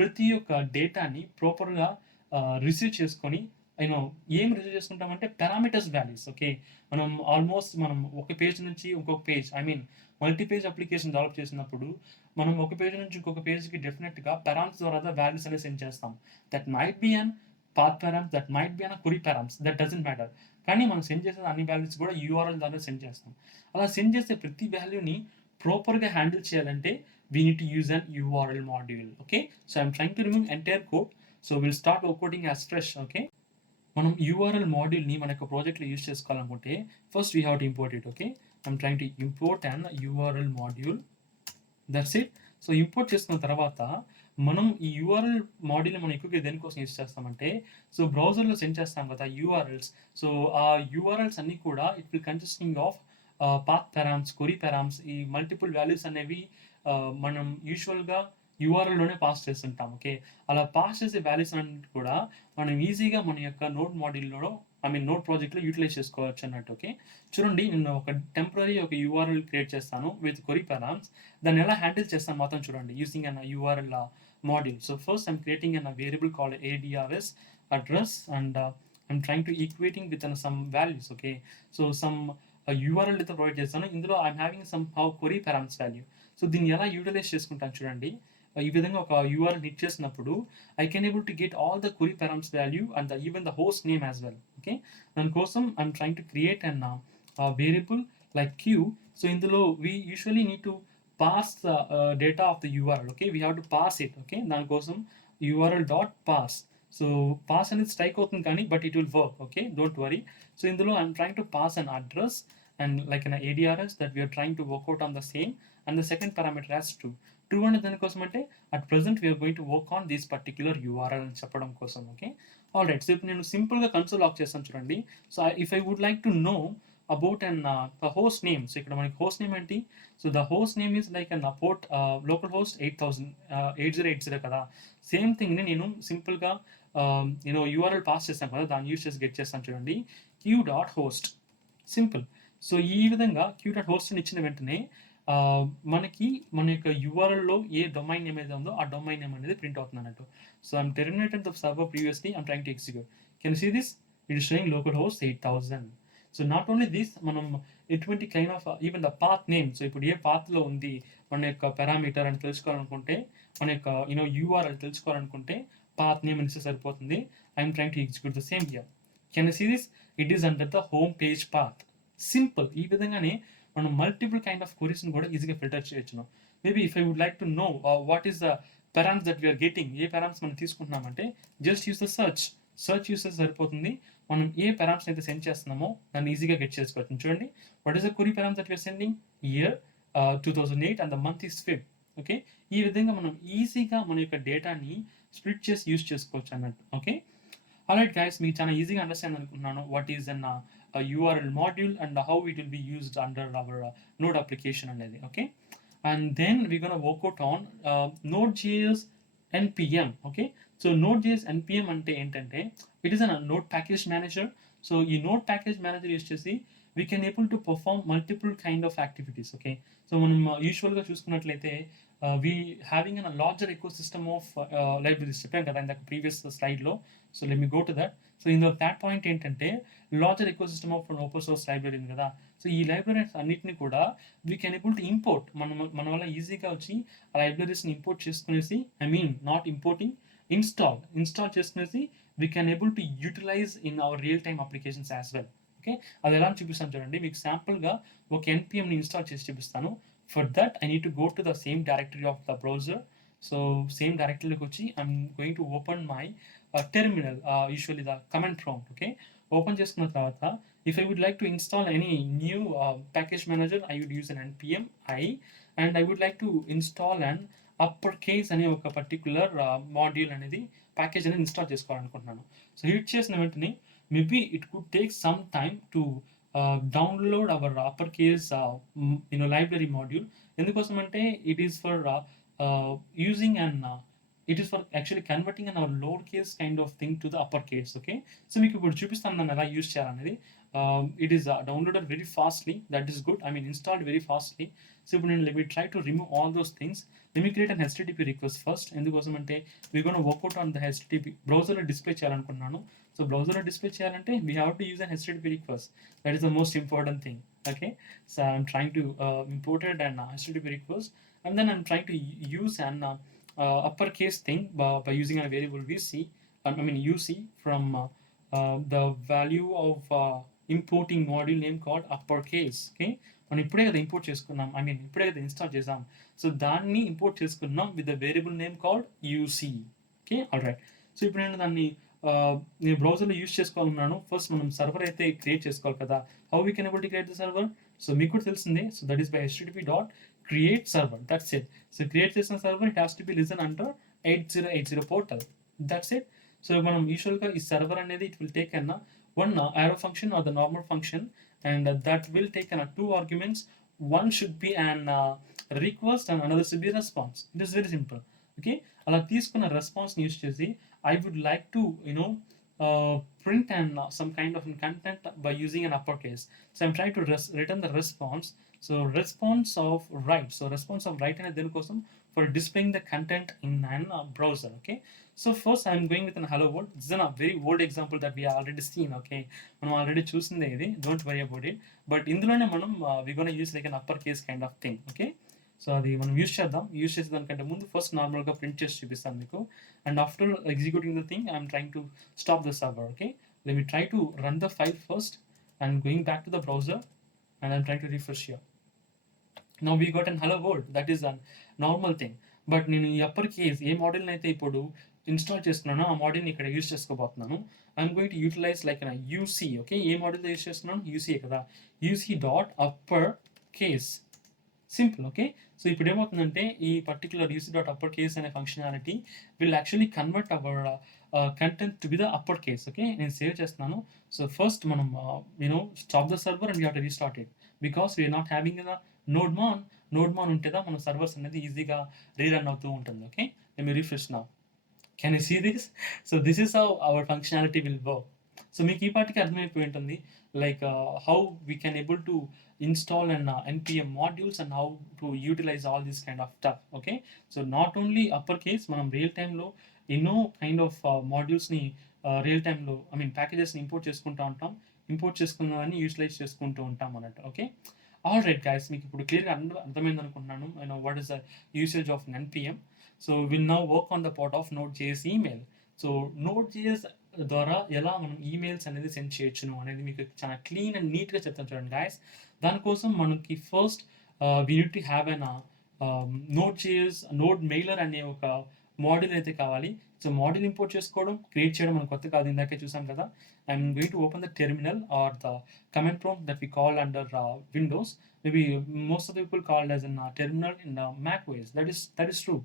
ప్రతి ఒక్క డేటాని ప్రాపర్గా రిసీవ్ చేసుకొని ఏం రిసీవ్ చేసుకుంటామంటే పారామీటర్స్ వాల్యూస్. ఓకే, మనం ఒక పేజ్ నుంచి ఇంకొక page, multi page application develop చేసినప్పుడు మనం ఒక పేజ్ నుంచి ఇంకొక పేజ్కి డెఫినెట్గా పారామ్స్ ద్వారా వాల్యూస్ అనేది సెండ్ చేస్తాం. That might be an path params, that might be an query params, that doesn't matter. కానీ మనం సెండ్ చేసే అన్ని వాల్యూస్ కూడా URL ద్వారా సెండ్ చేస్తాం. అలా సెండ్ చేసే ప్రతి వాల్యూని ప్రాపర్గా హ్యాండిల్ చేయాలంటే we need to use an URL module. Okay, so I'm trying to remove entire code. So we'll start coding as fresh. Okay, మనం URL మాడ్యూల్ని మన యొక్క ప్రాజెక్ట్లో యూజ్ చేసుకోవాలనుకుంటే first we have to import it. Okay, I'm trying to import an URL module. That's it. So import చేసుకున్న తర్వాత మనం ఈ URL మాడ్యూల్ని మనం ఎక్కువగా దేనికోసం యూజ్ చేస్తామంటే సో బ్రౌజర్లో సెండ్ చేస్తాం కదా URLs. సో ఆ URLs అన్నీ కూడా it will consisting of path params, query params, ఈ మల్టిపుల్ వాల్యూస్ అనేవి మనం యూజువల్గా URLలోనే పాస్ చేస్తుంటాం. ఓకే, అలా పాస్ చేసే వాల్యూస్ అన్నిటి కూడా మనం ఈజీగా మన యొక్క నోడ్ మాడ్యూల్లో నోడ్ ప్రాజెక్ట్లో యూటిలైజ్ చేసుకోవచ్చు అన్నట్టు. ఓకే, చూడండి నేను ఒక టెంపరీ ఒక URL క్రియేట్ చేస్తాను విత్ క్వరీ పారామ్స్. దాన్ని ఎలా హ్యాండిల్ చేస్తాను మొత్తం చూడండి using an URL module. So first I'm creating an variable called ADRS address and I'm trying to equating with some values. Okay, so some URL అయితే provide చేస్తాను. ఇందులో I'm having some how query params value. So దీన్ని ఎలా utilize చేసుకుంటాను చూడండి. ఈ విధంగా ఒక URL హిట్ చేసినప్పుడు I can able to get all the query params value and even the host name as well. Okay, దానికోసం I'm trying to create an variable like Q. So ఇందులో we usually need to pass the data of the URL. Okay, we have to pass it. Okay, దానికోసం URL.pass. So pass అనేది strike అవుతుంది కానీ but it will work. Okay, don't worry. So ఇందులో I'm trying to pass an address and like an ADRS that we are trying to work out on the same, and the second parameter as true అనే దానికోసం అంటే at present we are going to work on this particular URL అని చెప్పడం కోసం. Okay, all right. So ఇప్పుడు నేను సింపుల్గా console log చేస్తాను చూడండి. So if I would like to know about and the host name. So ఇక్కడ మనకి హోస్ట్ నేమ్ ఏంటి? So the host name is like an port local host 8080 కదా. సేమ్ థింగ్ని నేను సింపుల్గా URL పాస్ చేస్తాను కదా, దాన్ని యూస్ చేసి గెట్ చేస్తాను చూడండి, q.host. సింపుల్. సో ఈ విధంగా q.host ఇచ్చిన వెంటనే మనకి మన యొక్క URLలో ఏ డొమైన్ నేమ్ అయితే ఉందో ఆ డొమైన్ నేమ్ అనేది ప్రింట్ అవుతుంది అన్నట్టు. So I'm terminated the server previously, I'm trying to execute. Can see this, it is showing local host 8000. So not only this, మనం ఎటువంటి kind of even the path name. So ఇప్పుడు ఏ పాత్లో ఉంది మన యొక్క పారామీటర్ అని తెలుసుకోవాలనుకుంటే, మన యొక్క URL తెలుసుకోవాలనుకుంటే పాత్ నేమ్ అనేసి సరిపోతుంది. I'm trying to execute the same here. Can you see this, it is under the home page path. Simple. ఈ విధంగానే మనం మల్టిపుల్ కైండ్ ఆఫ్ క్వరీస్ని కూడా ఈజీగా ఫిల్టర్ చేయొచ్చును. Maybe if I would like to know what is the params that we are getting, ఏ params మనం తీసుకుంటున్నామంటే just use the search use సరిపోతుంది. మనం ఏ params అయితే సెండ్ చేస్తున్నామో దాన్ని ఈజీగా గెట్ చేసుకోవచ్చు. చూడండి, what is the query params that we are sending? Year 2008 and the month is Feb. Okay, ఈ విధంగా మనం ఈజీగా మన యొక్క డేటాని స్ప్లిట్ చేసి యూస్ చేసుకోవచ్చు అన్నట్టు. ఓకే, ఆల్రైట్ గైస్, మీకు చాలా ఈజీగా అండర్స్టాండ్ అనుకుంటున్నాను what is an URL module and how it will be used under our node application అనేది. Okay, and then we're going to work out on Node.js npm. Okay, so Node.js npm అంటే ఏంటంటే it is a node package manager. So ఈ node package manager use చేసి we can able to perform multiple kind of activities. Okay, so మనం యూజువల్గా చూసుకున్నట్లయితే we having a larger ecosystem of libraries చెప్పాం కదా ఇందాక ప్రీవియస్ స్లైడ్లో. So let me go to that. So ఇందులో that పాయింట్ ఏంటంటే larger ecosystem of open source library ఉంది కదా. సో ఈ లైబ్రరీస్ అన్నిటిని కూడా we can able to import, మన వల్ల ఈజీగా వచ్చి ఆ లైబ్రరీస్ని ఇంపోర్ట్ చేసుకునేసి, నాట్ ఇంపోర్టింగ్, ఇన్స్టాల్ చేసుకునేసి we can able to utilize in our real time applications as well. Okay, అది ఎలా చూపిస్తాను చూడండి. మీకు శాంపుల్గా ఒక NPMని ఇన్స్టాల్ చేసి చూపిస్తాను. For that I need to go to the same directory of the browser. So same డైరెక్టరీలోకి వచ్చి I'm going to open my terminal, usually the command prompt. Okay, open చేసుకున్న తర్వాత if I would like to install any new package manager, I would use an npm I, and I would like to install an uppercase అనే ఒక particular module అనేది ప్యాకేజ్ అనేది ఇన్స్టాల్ చేసుకోవాలనుకుంటున్నాను. So hit చేసిన వెంటనే maybe it could take some time to download hour uppercase library module. ఎందుకోసం అంటే it is for using an it is for actually converting an our lowercase kind of thing to the uppercase. Okay, so మీకు ఇప్పుడు చూపిస్తాను నన్ను ఎలా use చేయాలనేది. It is downloaded very fastly, that is good, installed very fastly. So ఇప్పుడు నేను let me try to remove all those things. Let me create an HTTP request first. ఎందుకోసం అంటే we're going to work out on the HTTP బ్రౌజర్లో డిస్ప్లే చేయాలనుకున్నాను. సో బ్రౌజర్లో డిస్ప్లే చేయాలంటే we have to use an HTTP request. That is the most important thing. Okay, so I'm trying to import an HTTP request, and then I'm trying to use an uppercase thing by using a variable UC from the value of importing module name called uppercase. Okay, మనం ఇప్పుడే కదా ఇంపోర్ట్ చేసుకున్నాం, ఇప్పుడే కదా ఇన్స్టాల్ చేసాం. సో దాన్ని ఇంపోర్ట్ చేసుకున్నాం with the variable name called UC. Okay, alright. So ఇప్పుడు నేను దాన్ని నేను బ్రౌజర్లో యూస్ చేసుకోవాలన్నాను. ఫస్ట్ మనం సర్వర్ అయితే క్రియేట్ చేసుకోవాలి కదా. How we can able to create the server? So మీకు కూడా తెలిసిందే. So that is by http.create server. That's it. So create చేసిన server, it has to be listen under 8080 portal. That's it. So మనం యూజువల్గా ఈ సర్వర్ అనేది it will take one arrow function or the normal function, and that will take two arguments. One should be an request and another should be response. It is very simple. Okay, అలా తీసుకున్న response use చేసి I would like to print some kind of content by using an uppercase. So I'm trying to return the response. So response of write అనేది దేనికోసం? For displaying the content in an browser. Okay, so first I'm going with an hello world. This is a very old example that we have already seen. Okay, మనం ఆల్రెడీ చూసిందే ఇది, don't worry about it. But ఇందులోనే మనం we're going to use like an uppercase kind of thing. Okay, so అది మనం యూస్ చేసేదానికంటే ముందు ఫస్ట్ నార్మల్గా ప్రింట్ చేసి చూపిస్తాను మీకు. And after executing the thing I'm trying to stop the server. Okay, let me try to run the file first and going back to the browser and I'm trying to refresh here. Now we got an hello world, that is an normal thing. But నేను ఈ అప్పర్కేస్ ఏ మోడల్ని అయితే ఇప్పుడు ఇన్స్టాల్ చేస్తున్నానో ఆ మోడల్ని ఇక్కడ యూస్ చేసుకోబోతున్నాను. I'm going to utilize like UC. Okay, ఏ మోడల్ యూస్ చేస్తున్నాను? UC కదా. UC.uppercase. సింపుల్. ఓకే, సో ఇప్పుడు ఏమవుతుందంటే ఈ పర్టికులర్ UC.uppercase అనే functionality will actually convert our content to be the uppercase. Okay, నేను సేవ్ చేస్తున్నాను. సో ఫస్ట్ మనం stop the server and you have to restart it because we're not having the nodemon ఉంటేదా మన servers అనేది ఈజీగా rerun అవుతూ ఉంటుంది. Okay, let me refresh now. Can you see this? So this is how our functionality will work. So మీకు ఈ పాటికి అర్థమైపోయి ఉంటుంది like how we can able to install an npm modules and how to utilize all this kind of stuff. Okay, so not only uppercase, మనం రియల్ టైంలో ఎన్నో kind of మాడ్యూల్స్ని రియల్ టైంలో ప్యాకేజెస్ని ఇంపోర్ట్ చేసుకుంటూ ఉంటాం. ఇంపోర్ట్ చేసుకున్నదాన్ని యూటిలైజ్ చేసుకుంటూ ఉంటాం అన్నట్టు. ఓకే, ఆల్ రైట్ గైస్, మీకు ఇప్పుడు క్లియర్గా అర్థమైంది అనుకుంటున్నాను what is the usage of npm. So will now work on the part of Node.js email. So Node.js ద్వారా ఎలా మనం ఈమెయిల్స్ అనేది సెండ్ చేయొచ్చును అనేది మీకు చాలా క్లీన్ అండ్ నీట్గా చెప్తాను చూడండి గాయస్. దానికోసం మనకి first we need to have an Node.js node mailer అనే ఒక మాడ్యూల్ అయితే కావాలి. సో మాడ్యూల్ ఇంపోర్ట్ చేసుకోవడం, క్రియేట్ చేయడం మనకు కొత్త కాదు, ఇందాకే చూసాం కదా. I'm going to open the terminal or the command prompt that we call under Windows. Maybe most of the people called as in terminal in Mac OS. That is true.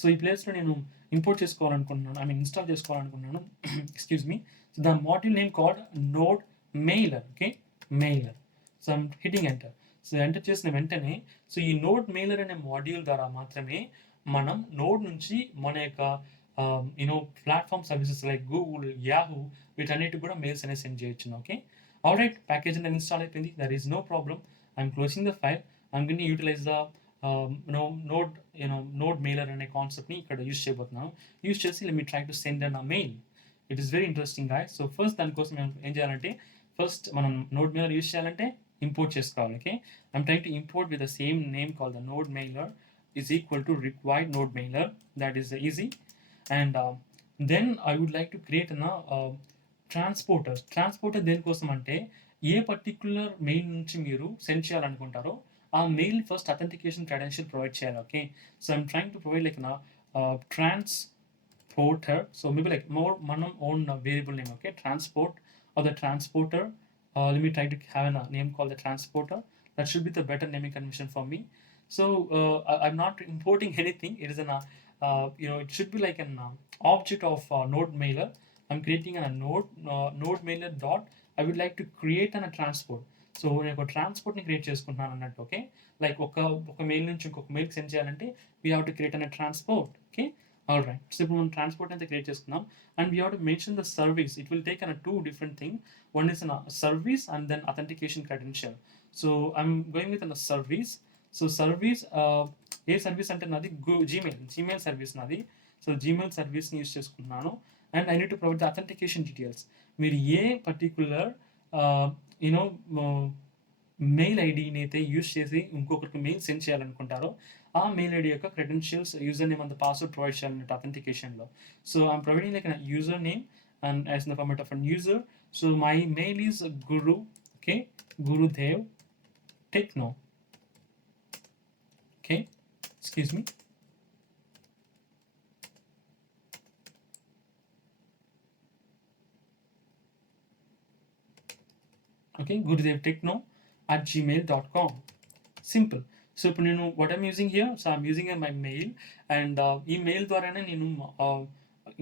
So ఈ ప్లేస్లో నేను import చేసుకోవాలనుకుంటున్నాను, I mean install చేసుకోవాలనుకుంటున్నాను. Excuse me. So the module name called node mailer. Okay, mailer. So I'm hitting enter. So enter చేసిన వెంటనే సో ఈ node mailer అనే మాడ్యూల్ ద్వారా మాత్రమే మనం నోడ్ నుంచి మన యొక్క platform services like Google, Yahoo వీటన్నిటికి కూడా మెయిల్స్ అనేది సెండ్ చేయొచ్చు. Okay, all right. ప్యాకేజ్ అనేది ఇన్స్టాల్ అయిపోయింది. There is no problem. I'm closing the file. I'm going to utilize the node mailer అనే కాన్సెప్ట్ని ఇక్కడ యూస్ చేయబోతున్నాను. యూస్ చేసి let me try to send an mail. It is very interesting guys. So first దానికోసం ఏం చేయాలంటే, first మనం node mailer use చేయాలంటే ఇంపోర్ట్ చేసుకోవాలి. Okay, I'm trying to import with the same name call the node mailer is equal to required node mailer. That is easy. And then I would like to create a transporter దేనికోసం అంటే, ఏ particular mail నుంచి మీరు send చేయాలనుకుంటారో ఆ mail first authentication credential provide చేయాలి. Okay, so I'm trying to provide like transporter. So maybe like మనం own variable name. Okay, transport or the transporter. Let me try to have a name called the transporter. That should be the better naming convention for me. So I'm not importing anything. It is an it should be like an object of node mailer. I'm creating a node mailer dot. I would like to create a transport. So నేను ఒక ట్రాన్స్పోర్ట్ని క్రియేట్ చేసుకుంటున్నాను అన్నట్టు. Okay, like ఒక మెయిల్ నుంచి ఇంకొక మెయిల్కి సెండ్ చేయాలంటే we have to create an transport. Okay, all right. So ఇప్పుడు మనం ట్రాన్స్పోర్ట్ అయితే క్రియేట్ చేసుకున్నాం, and we have to mention the service. It will take an two different thing. One is a service and then authentication credential. So I'm going with a service. So service, ఏ సర్వీస్ అంటే నాది Gmail service నాది. So Gmail సర్వీస్ని యూస్ చేసుకుంటున్నాను, and I need to provide the authentication details. మీరు ఏ particular mail ఐడిని అయితే యూస్ చేసి ఇంకొకరికి మెయిల్ సెండ్ చేయాలనుకుంటారో ఆ మెయిల్ ఐడి యొక్క credentials, user name and password provide చేయాలన్నట్టు అథెంటికేషన్లో. So I'm providing like user name and as in the format of a user. So my mail is Guru. Okay, Gurudev Techno. Okay, excuse me. Okay, Gurudev Techno at gmail.com. Simple. So ఇప్పుడు నేను what I'm using here, so I'm using my mail, and ఈ mail ద్వారానే నేను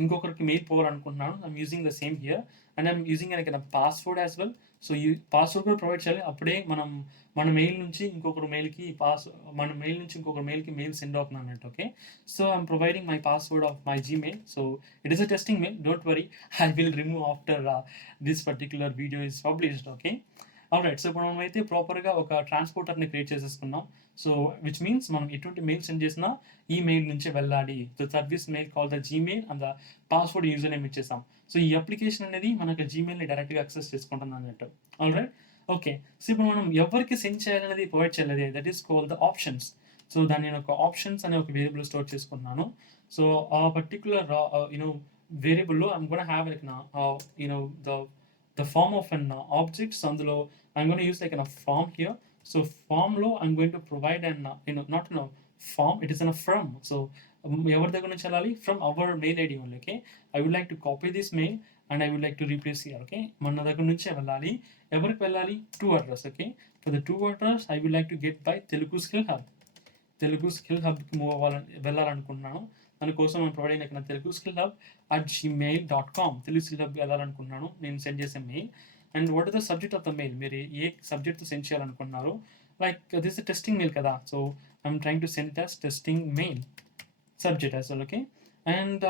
ఇంకొకరికి mail పోవాలనుకుంటున్నాను. I'm using the same here, and I'm using like password as well. So ఈ password కూడా provide చేయాలి, అప్పుడే మన మెయిల్ నుంచి ఇంకొకరు మెయిల్కి మెయిల్ సెండ్ అవుతుంది అన్నట్టు. Okay, so I'm providing my password of my Gmail. So it is a testing mail, don't worry, I will remove after this particular video is published. Okay, all right. So ఇప్పుడు మనం అయితే ప్రాపర్గా ఒక ట్రాన్స్పోర్టర్ని క్రియేట్ చేసేసుకున్నాం. So which means మనం ఎటువంటి mail send చేసినా ఈ మెయిల్ నుంచి వెళ్ళాలి. The service mail call the Gmail and the password user name ఇచ్చేసాం. సో ఈ అప్లికేషన్ అనేది మనకు జీమెయిల్ని డైరెక్ట్గా యాక్సెస్ చేసుకుంటుంది అన్నట్టు. All right. ఓకే, సో ఇప్పుడు మనం ఎవరికి సెండ్ చేయాలనేది ప్రొవైడ్ చేయలేదు. That is call the options. So దాన్ని నేను ఒక ఆప్షన్స్ అనే ఒక వేరియబుల్ స్టోర్ చేసుకున్నాను. సో ఆ పర్టిక్యులర్ వేరియబుల్లో I'm gonna have like the form of an object. So అందులో I'm going to use like a form here. So form లో I'm going to provide an not in a form, it is in a from. So ఎవరి దగ్గర నుంచి వెళ్ళాలి? From our mail ID only. Okay, I would like to copy this mail and I would like to replace here. Okay, మన దగ్గర నుంచే వెళ్ళాలి. ఎవరికి వెళ్ళాలి? To address. Okay, for the to address I would like to get by Telugu Skill Hubకి వెళ్ళాలనుకుంటున్నాను. దానికోసం నేను ప్రొవైడ్ అయిన Telugu skill hub @gmail.com. Telugu skill hub వెళ్ళాలనుకుంటున్నాను నేను సెండ్ చేసే mail. And what is the subject of the mail? మీరు ఏ సబ్జెక్ట్తో సెండ్ చేయాలనుకుంటున్నారు? లైక్ దిస్ టెస్టింగ్ మెయిల్ కదా, so I'm trying to send that testing mail subject as well. Okay, and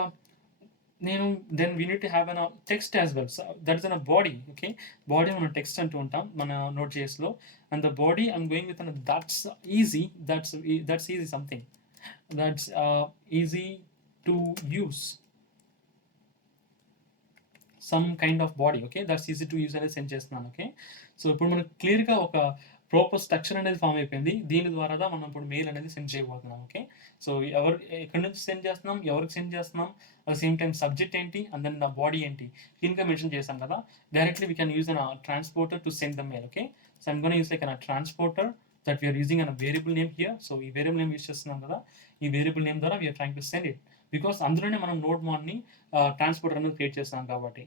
then we need to have a text as well. So that is in a body. Okay, body మనం text అంటూ ఉంటాం మన Node.js లో, and the body I'm going with that's easy something that's easy to use, some kind of body. Okay, that's easy to use అనేది సెండ్ చేస్తున్నాను. Okay, so ఇప్పుడు మనకు క్లియర్గా ఒక ప్రాపర్ స్ట్రక్చర్ అనేది ఫామ్ అయిపోయింది. దీని ద్వారా మనం ఇప్పుడు మెయిల్ అనేది సెండ్ చేయబోతున్నాం. ఓకే, సో ఎక్కడి నుంచి సెండ్ చేస్తున్నాం, ఎవరికి సెండ్ చేస్తున్నాం, at the same time subject ఏంటి, అండ్ దెన్ ద బాడీ ఏంటి, క్లీన్గా మెన్షన్ చేస్తాం కదా. Directly we can use an transporter to send the mail. Okay, so I'm gonna use like an transporter that we're using an variable name here. So ఈ variable name use చేస్తున్నాం కదా, ఈ variable name ద్వారా we're trying to send it. Because అందులోనే మనం node మాడ్ని transporter అనేది create చేస్తాం కాబట్టి.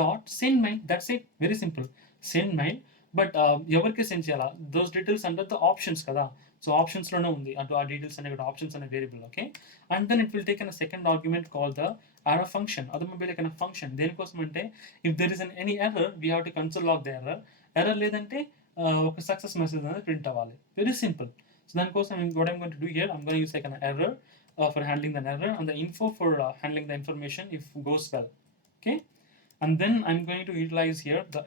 Dot send mail, that's it, very simple. Send mail, but ఎవరికి సెండ్ చేయాలా, those details under the options కదా. సో ఆప్షన్స్లోనే ఉంది అటు ఆ డీటెయిల్స్ అనే ఆప్షన్స్ అనే variable. Okay, and then it will take an second argument call the arrow function. అది may be like a function. దేనికోసం అంటే if there is any error we have to console log the error లేదంటే ఒక success message అనేది print అవ్వాలి. Very simple. So దానికోసం what I'm going to do here, I'm going to use like an error for handling the error, and the info for handling the information if goes well. Okay, and then I'm going to utilize here the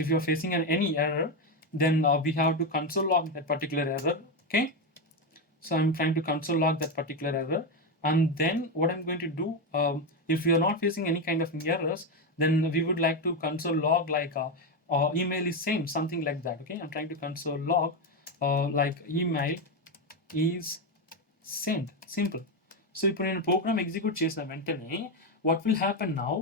if you're facing any error, then we have to console log that particular error. Okay, so I'm trying to console log that particular error, and then what I'm going to do, if you're not facing any kind of errors, then we would like to console log like email is same, something like that. Okay, I'm trying to console log like email is sent. Simple. So ఇప్పుడు నేను programme execute చేసిన వెంటనే what will happen now,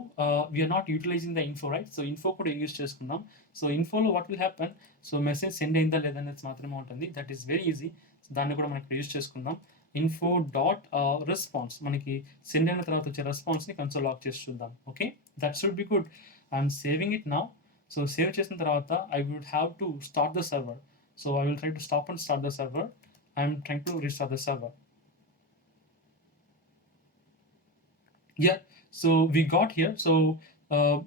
we're not utilizing the info, right? So info కూడా use చేసుకుందాం. So ఇన్ఫోలో what will happen, so message send అయిందా లేదనేది మాత్రమే ఉంటుంది. That is very easy. So దాన్ని కూడా మనకి యూజ్ చేసుకుందాం. ఇన్ఫో డాట్ రెస్పాన్స్, మనకి సెండ్ అయిన తర్వాత వచ్చే రెస్పాన్స్ని కన్సోల్ లాగ్ చేసి చూద్దాం. Okay, that should be good. I'm saving it now. So save చేసిన తర్వాత I would have to start the server. So I will try to stop and start the server. I'm trying to restart the server. Yeah, so we got here. So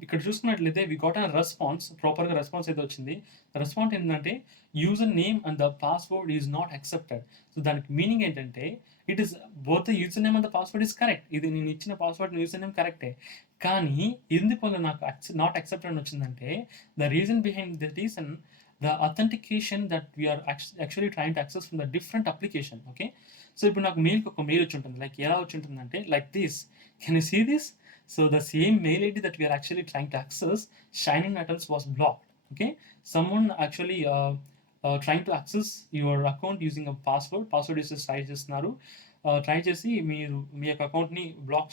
ఇక్కడ చూసుకున్నట్లయితే we got a response, ప్రాపర్గా రెస్పాన్స్ అయితే వచ్చింది. రెస్పాన్స్ ఏంటంటే user name and the password is not accepted. So దానికి మీనింగ్ ఏంటంటే it is both the user name and the password is correct. ఇది నేను ఇచ్చిన పాస్వర్డ్ యూజర్ నేమ్ కరెక్టే, కానీ ఎందువల్ల నాకు నాట్ యాక్సెప్టెడ్ అని వచ్చిందంటే the reason behind that is the authentication that we are actually trying to access from the different application. Okay, so ఇప్పుడు నాకు మెయిల్కి ఒక మెయిల్ వచ్చి ఉంటుంది. లైక్ ఎలా వచ్చి ఉంటుందంటే like this. Can you see this? So the same mail ID that we are actually trying to access, shining atoms, was blocked. Okay, someone actually trying to access your account using a password is try చేస్తున్నారు. ట్రై చేసి మీరు మీ యొక్క అకౌంట్ని బ్లాక్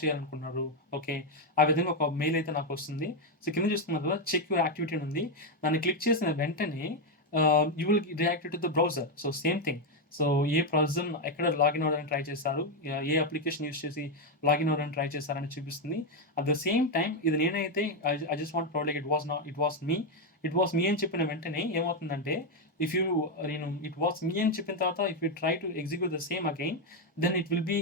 చేయాలనుకున్నారు. ఓకే, ఆ విధంగా ఒక మెయిల్ అయితే నాకు వస్తుంది. సో కింద చూస్తున్నారు కదా, చెక్ యువర్ యాక్టివిటీ అని ఉంది. దాన్ని క్లిక్ చేసిన వెంటనే you will react to the browser. So same thing. So ఏ బ్రౌజర్ ఎక్కడ లాగిన్ అవ్వడానికి ట్రై చేశారు, ఏ అప్లికేషన్ యూస్ చేసి లాగిన్ అవ్వడానికి ట్రై చేశారని చూపిస్తుంది. అట్ ద సేమ్ టైం ఇది నేనైతే I just want proud like it was మీ అని చెప్పిన వెంటనే ఏమవుతుందంటే if you it was me అని చెప్పిన తర్వాత if you try to execute the same again, then it will be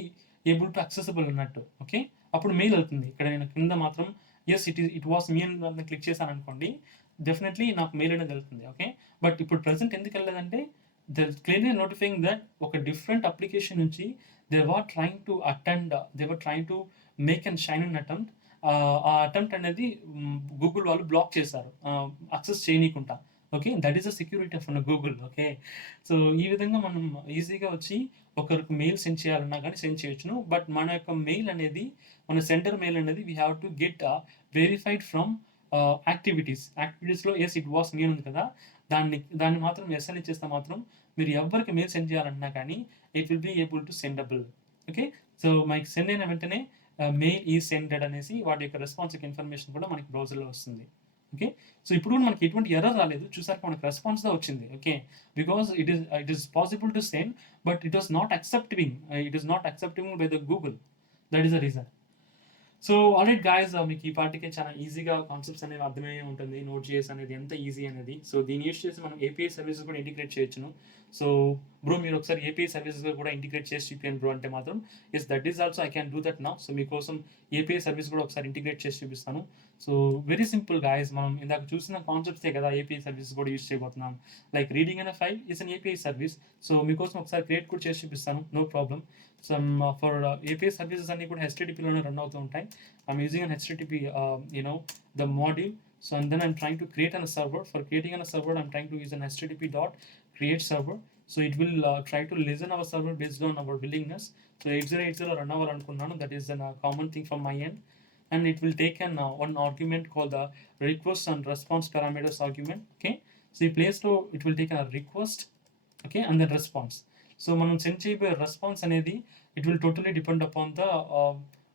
able to accessible అన్నట్టు. ఓకే, అప్పుడు మెయిల్ అవుతుంది. ఇక్కడ నేను కింద మాత్రం ఎస్ ఇట్ వాస్ మీ అని క్లిక్ చేశాను అనుకోండి, డెఫినెట్లీ నాకు మెయిల్ అనేది వెళ్తుంది. ఓకే, బట్ ఇప్పుడు ప్రజెంట్ ఎందుకు వెళ్ళలేదంటే దే క్లియర్లీ నోటిఫైయింగ్ దట్ ఒక డిఫరెంట్ అప్లికేషన్ నుంచి they were trying to make and sign in attempt. ఆ అటెంప్ట్ అనేది గూగుల్ వాళ్ళు బ్లాక్ చేశారు, యాక్సెస్ చేయనీయకుండా. Okay, that is a security of Google. Okay, so ఈ విధంగా మనం ఈజీగా వచ్చి ఒకరికి మెయిల్ సెండ్ చేయాలన్నా కానీ సెండ్ చేయొచ్చును. బట్ మన యొక్క మెయిల్ అనేది, మన సెంటర్ మెయిల్ అనేది we have to get verified from యాక్టివిటీస్లో ఎస్ ఇట్ వాస్ మీ ఉంది కదా, దాన్ని మాత్రం ఎస్ అని చేస్తే మాత్రం మీరు ఎవరికి మెయిల్ సెండ్ చేయాలన్నా కానీ it will be able to sendable. Okay, so మనకి సెండ్ అయిన వెంటనే మెయిల్ ఈ సెండెడ్ అనేసి వాటి యొక్క రెస్పాన్స్ ఇన్ఫర్మేషన్ కూడా మనకి బ్రౌజర్లో వస్తుంది. ఓకే, సో ఇప్పుడు మనకి ఎటువంటి ఎర్రర్ రాలేదు, చూసాక మనకి రెస్పాన్స్గా వచ్చింది. Okay, because it is possible to send, but it is not accepting by the Google. That is the reason. So alright guys, మీకు ఈ పార్టీకే చాలా ఈజీగా కాన్సెప్ట్స్ అనేవి అర్థమయ్యే ఉంటుంది, Node.js అనేది ఎంత ఈజీ అనేది. సో దీన్ని యూస్ చేసి మనం ఏపీఐ సర్వీసెస్ కూడా ఇంటిగ్రేట్ చేయొచ్చును. సో బ్రో మీరు ఒకసారి ఏపీఐ సర్వీసెస్ కూడా ఇంటిగ్రేట్ చేసి చూపించండి బ్రో అంటే మాత్రం yes that is also I can do that now. So మీకోసం ఏపీఐ సర్వీస్ కూడా ఒకసారి ఇంటిగ్రేట్ చేసి చూపిస్తాను. సో వెరీ సింపుల్ గాయస్, మనం ఇందాక చూసిన కాన్సెప్ట్సే కదా ఏపీఐ సర్వీస్ కూడా యూస్ చేయబోతున్నాం. లైక్ రీడింగ్ అనే file is an API service. So మీకోసం ఒకసారి క్రియేట్ కూడా చేసి చూపిస్తాను, no problem. So for API services అన్ని కూడా HTTPలోనే రన్ అవుతూ ఉంటాయి. I'm using an HTTP, the module. So and then I'm trying to create a server. For creating a server, I'm trying to use an HTTP dot create server. So it will try to listen our server based on our willingness. So 8080 run our anukunnanu. That is a common thing from my end. And it will take one argument called the request and response parameters argument. Okay. So in place to it will take a request. Okay, and then response. So మనం సెండ్ చేయబోయే రెస్పాన్స్ అనేది it will totally depend upon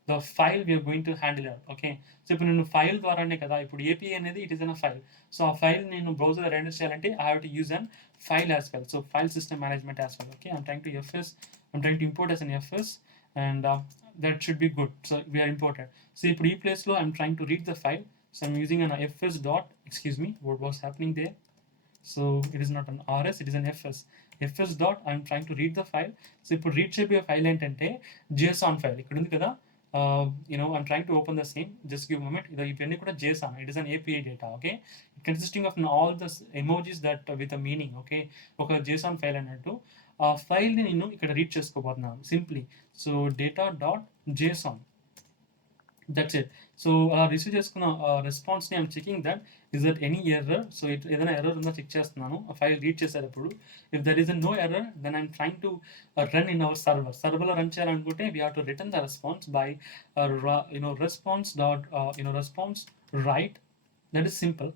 the file we are going to handle it. Okay, so ఇప్పుడు నేను ఫైల్ ద్వారానే కదా, ఇప్పుడు ఏపీఐ అనేది it is an file. So ఆ ఫైల్ నేను బ్రౌజర్ రెండర్ చేయాలంటే I have to use an file as well. So file system management as well. Okay, I'm trying to import as an FS, and that should be good. So we are imported. So ఇప్పుడు ఈ ప్లేస్లో I'm trying to read the file. So I'm using an fs dot, excuse me, what was happening there? So it is not an rs, it is an fs dot, I'm trying to read the file. So ఇప్పుడు రీడ్ చేయబోయే ఫైల్ ఏంటంటే JSON file ఇక్కడ ఉంది కదా. I'm trying to open the same. Just give a moment. ఇవన్నీ కూడా JSON. It is an API data. Okay, it consisting of all the emojis that with a meaning. Okay, ఒక JSON file అన్నట్టు ఆ ఫైల్ని నేను ఇక్కడ రీడ్ చేసుకోబోతున్నాను simply. So data dot JSON, that's it. So receive చేసుకున్న రెస్పాన్స్ని I'm checking that is that any error. So ఏదైనా ఎర్రర్ ఉందో చెక్ చేస్తున్నాను ఆ ఫైల్ రీడ్ చేసేటప్పుడు. If there is no error then I'm trying to run in our సర్వర్లో run చేయాలనుకుంటే we have to return the response by response dot response right. That is simple.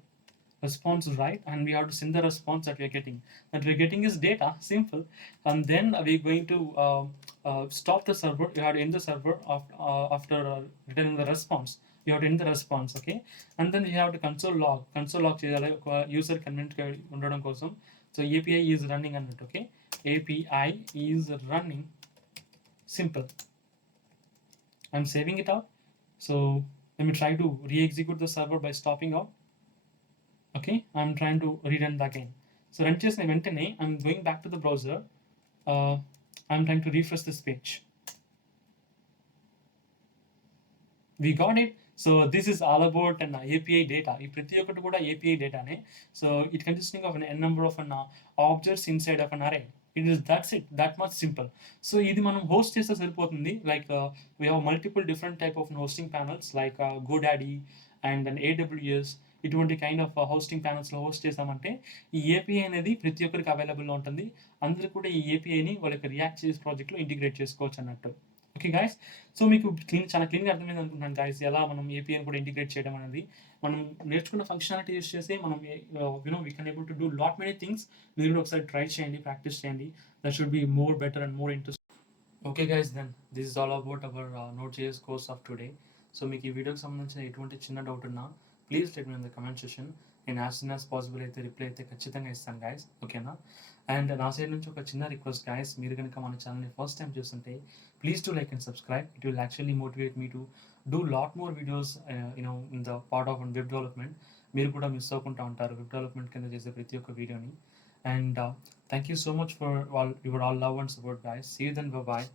Response right, and we have to send the response that we are getting. That we are getting is data, simple, and then we are going to stop the server. You have to end the server after returning the response. You have to end the response, okay, and then you have to console log cheyali user comment undadam kosam. So API is running on it, okay, API is running, simple. I'm saving it out. So let me try to re-execute the server by stopping out. Okay, I'm trying to rerun that again. So run చేసిన వెంటనే I'm going back to the browser. I'm trying to refresh this page. We got it. So this is all about an API data. ఈ ప్రతి ఒక్కటి కూడా API డేటానే. So it consisting of n number of objects inside of an array. That's it, that much simple. So ఇది మనం హోస్ట్ చేస్తే సరిపోతుంది. Like we have multiple different type of hosting panels like GoDaddy and then AWS. ఇటువంటి kind of hosting ప్యానల్స్లో హోస్ట్ చేసామంటే ఈ ఏపీఐ అనేది ప్రతి ఒక్కరికి అవైలబుల్లో ఉంటుంది. అందరూ కూడా ఈ ఏపీఐని వాళ్ళ యొక్క రియాక్ట్ చేసే ప్రాజెక్ట్లో ఇంటిగ్రేట్ చేసుకోవచ్చు అన్నట్టు. ఓకే గాయస్, సో మీకు చాలా క్లీన్గా అర్థమైంది అనుకుంటున్నాను గాయస్, ఎలా మనం ఏపీఐని కూడా ఇంటిగ్రేట్ చేయడం అనేది. మనం నేర్చుకున్న ఫంక్షనాలిటీ యూస్ చేసి మనం we can able to do lot many things. మీరు కూడా ఒకసారి ట్రై చేయండి, ప్రాక్టీస్ చేయండి. That should be more better and more interest. Okay guys, then this is all about our Node.js course of today. So మీకు ఈ వీడియోకి సంబంధించిన ఎటువంటి చిన్న డౌట్ ఉన్నా please let me in the comment session. నేను యాజ్ సూన్ యాజ్ పాసిబుల్ అయితే reply అయితే ఖచ్చితంగా ఇస్తాను గాయస్, ఓకేనా. అండ్ నా సైడ్ నుంచి ఒక చిన్న రిక్వెస్ట్ గాయస్, మీరు కనుక మన ఛానల్ని ఫస్ట్ టైం చూస్తుంటే please to like and subscribe. It will actually motivate me to do lot more videos in the part of web development. మీరు కూడా మిస్ అవ్వకుండా ఉంటారు వెబ్ డెవలప్మెంట్ కింద చేసే ప్రతి ఒక్క వీడియోని. And thank you so much for your all love and support guys. See you then, bye bye.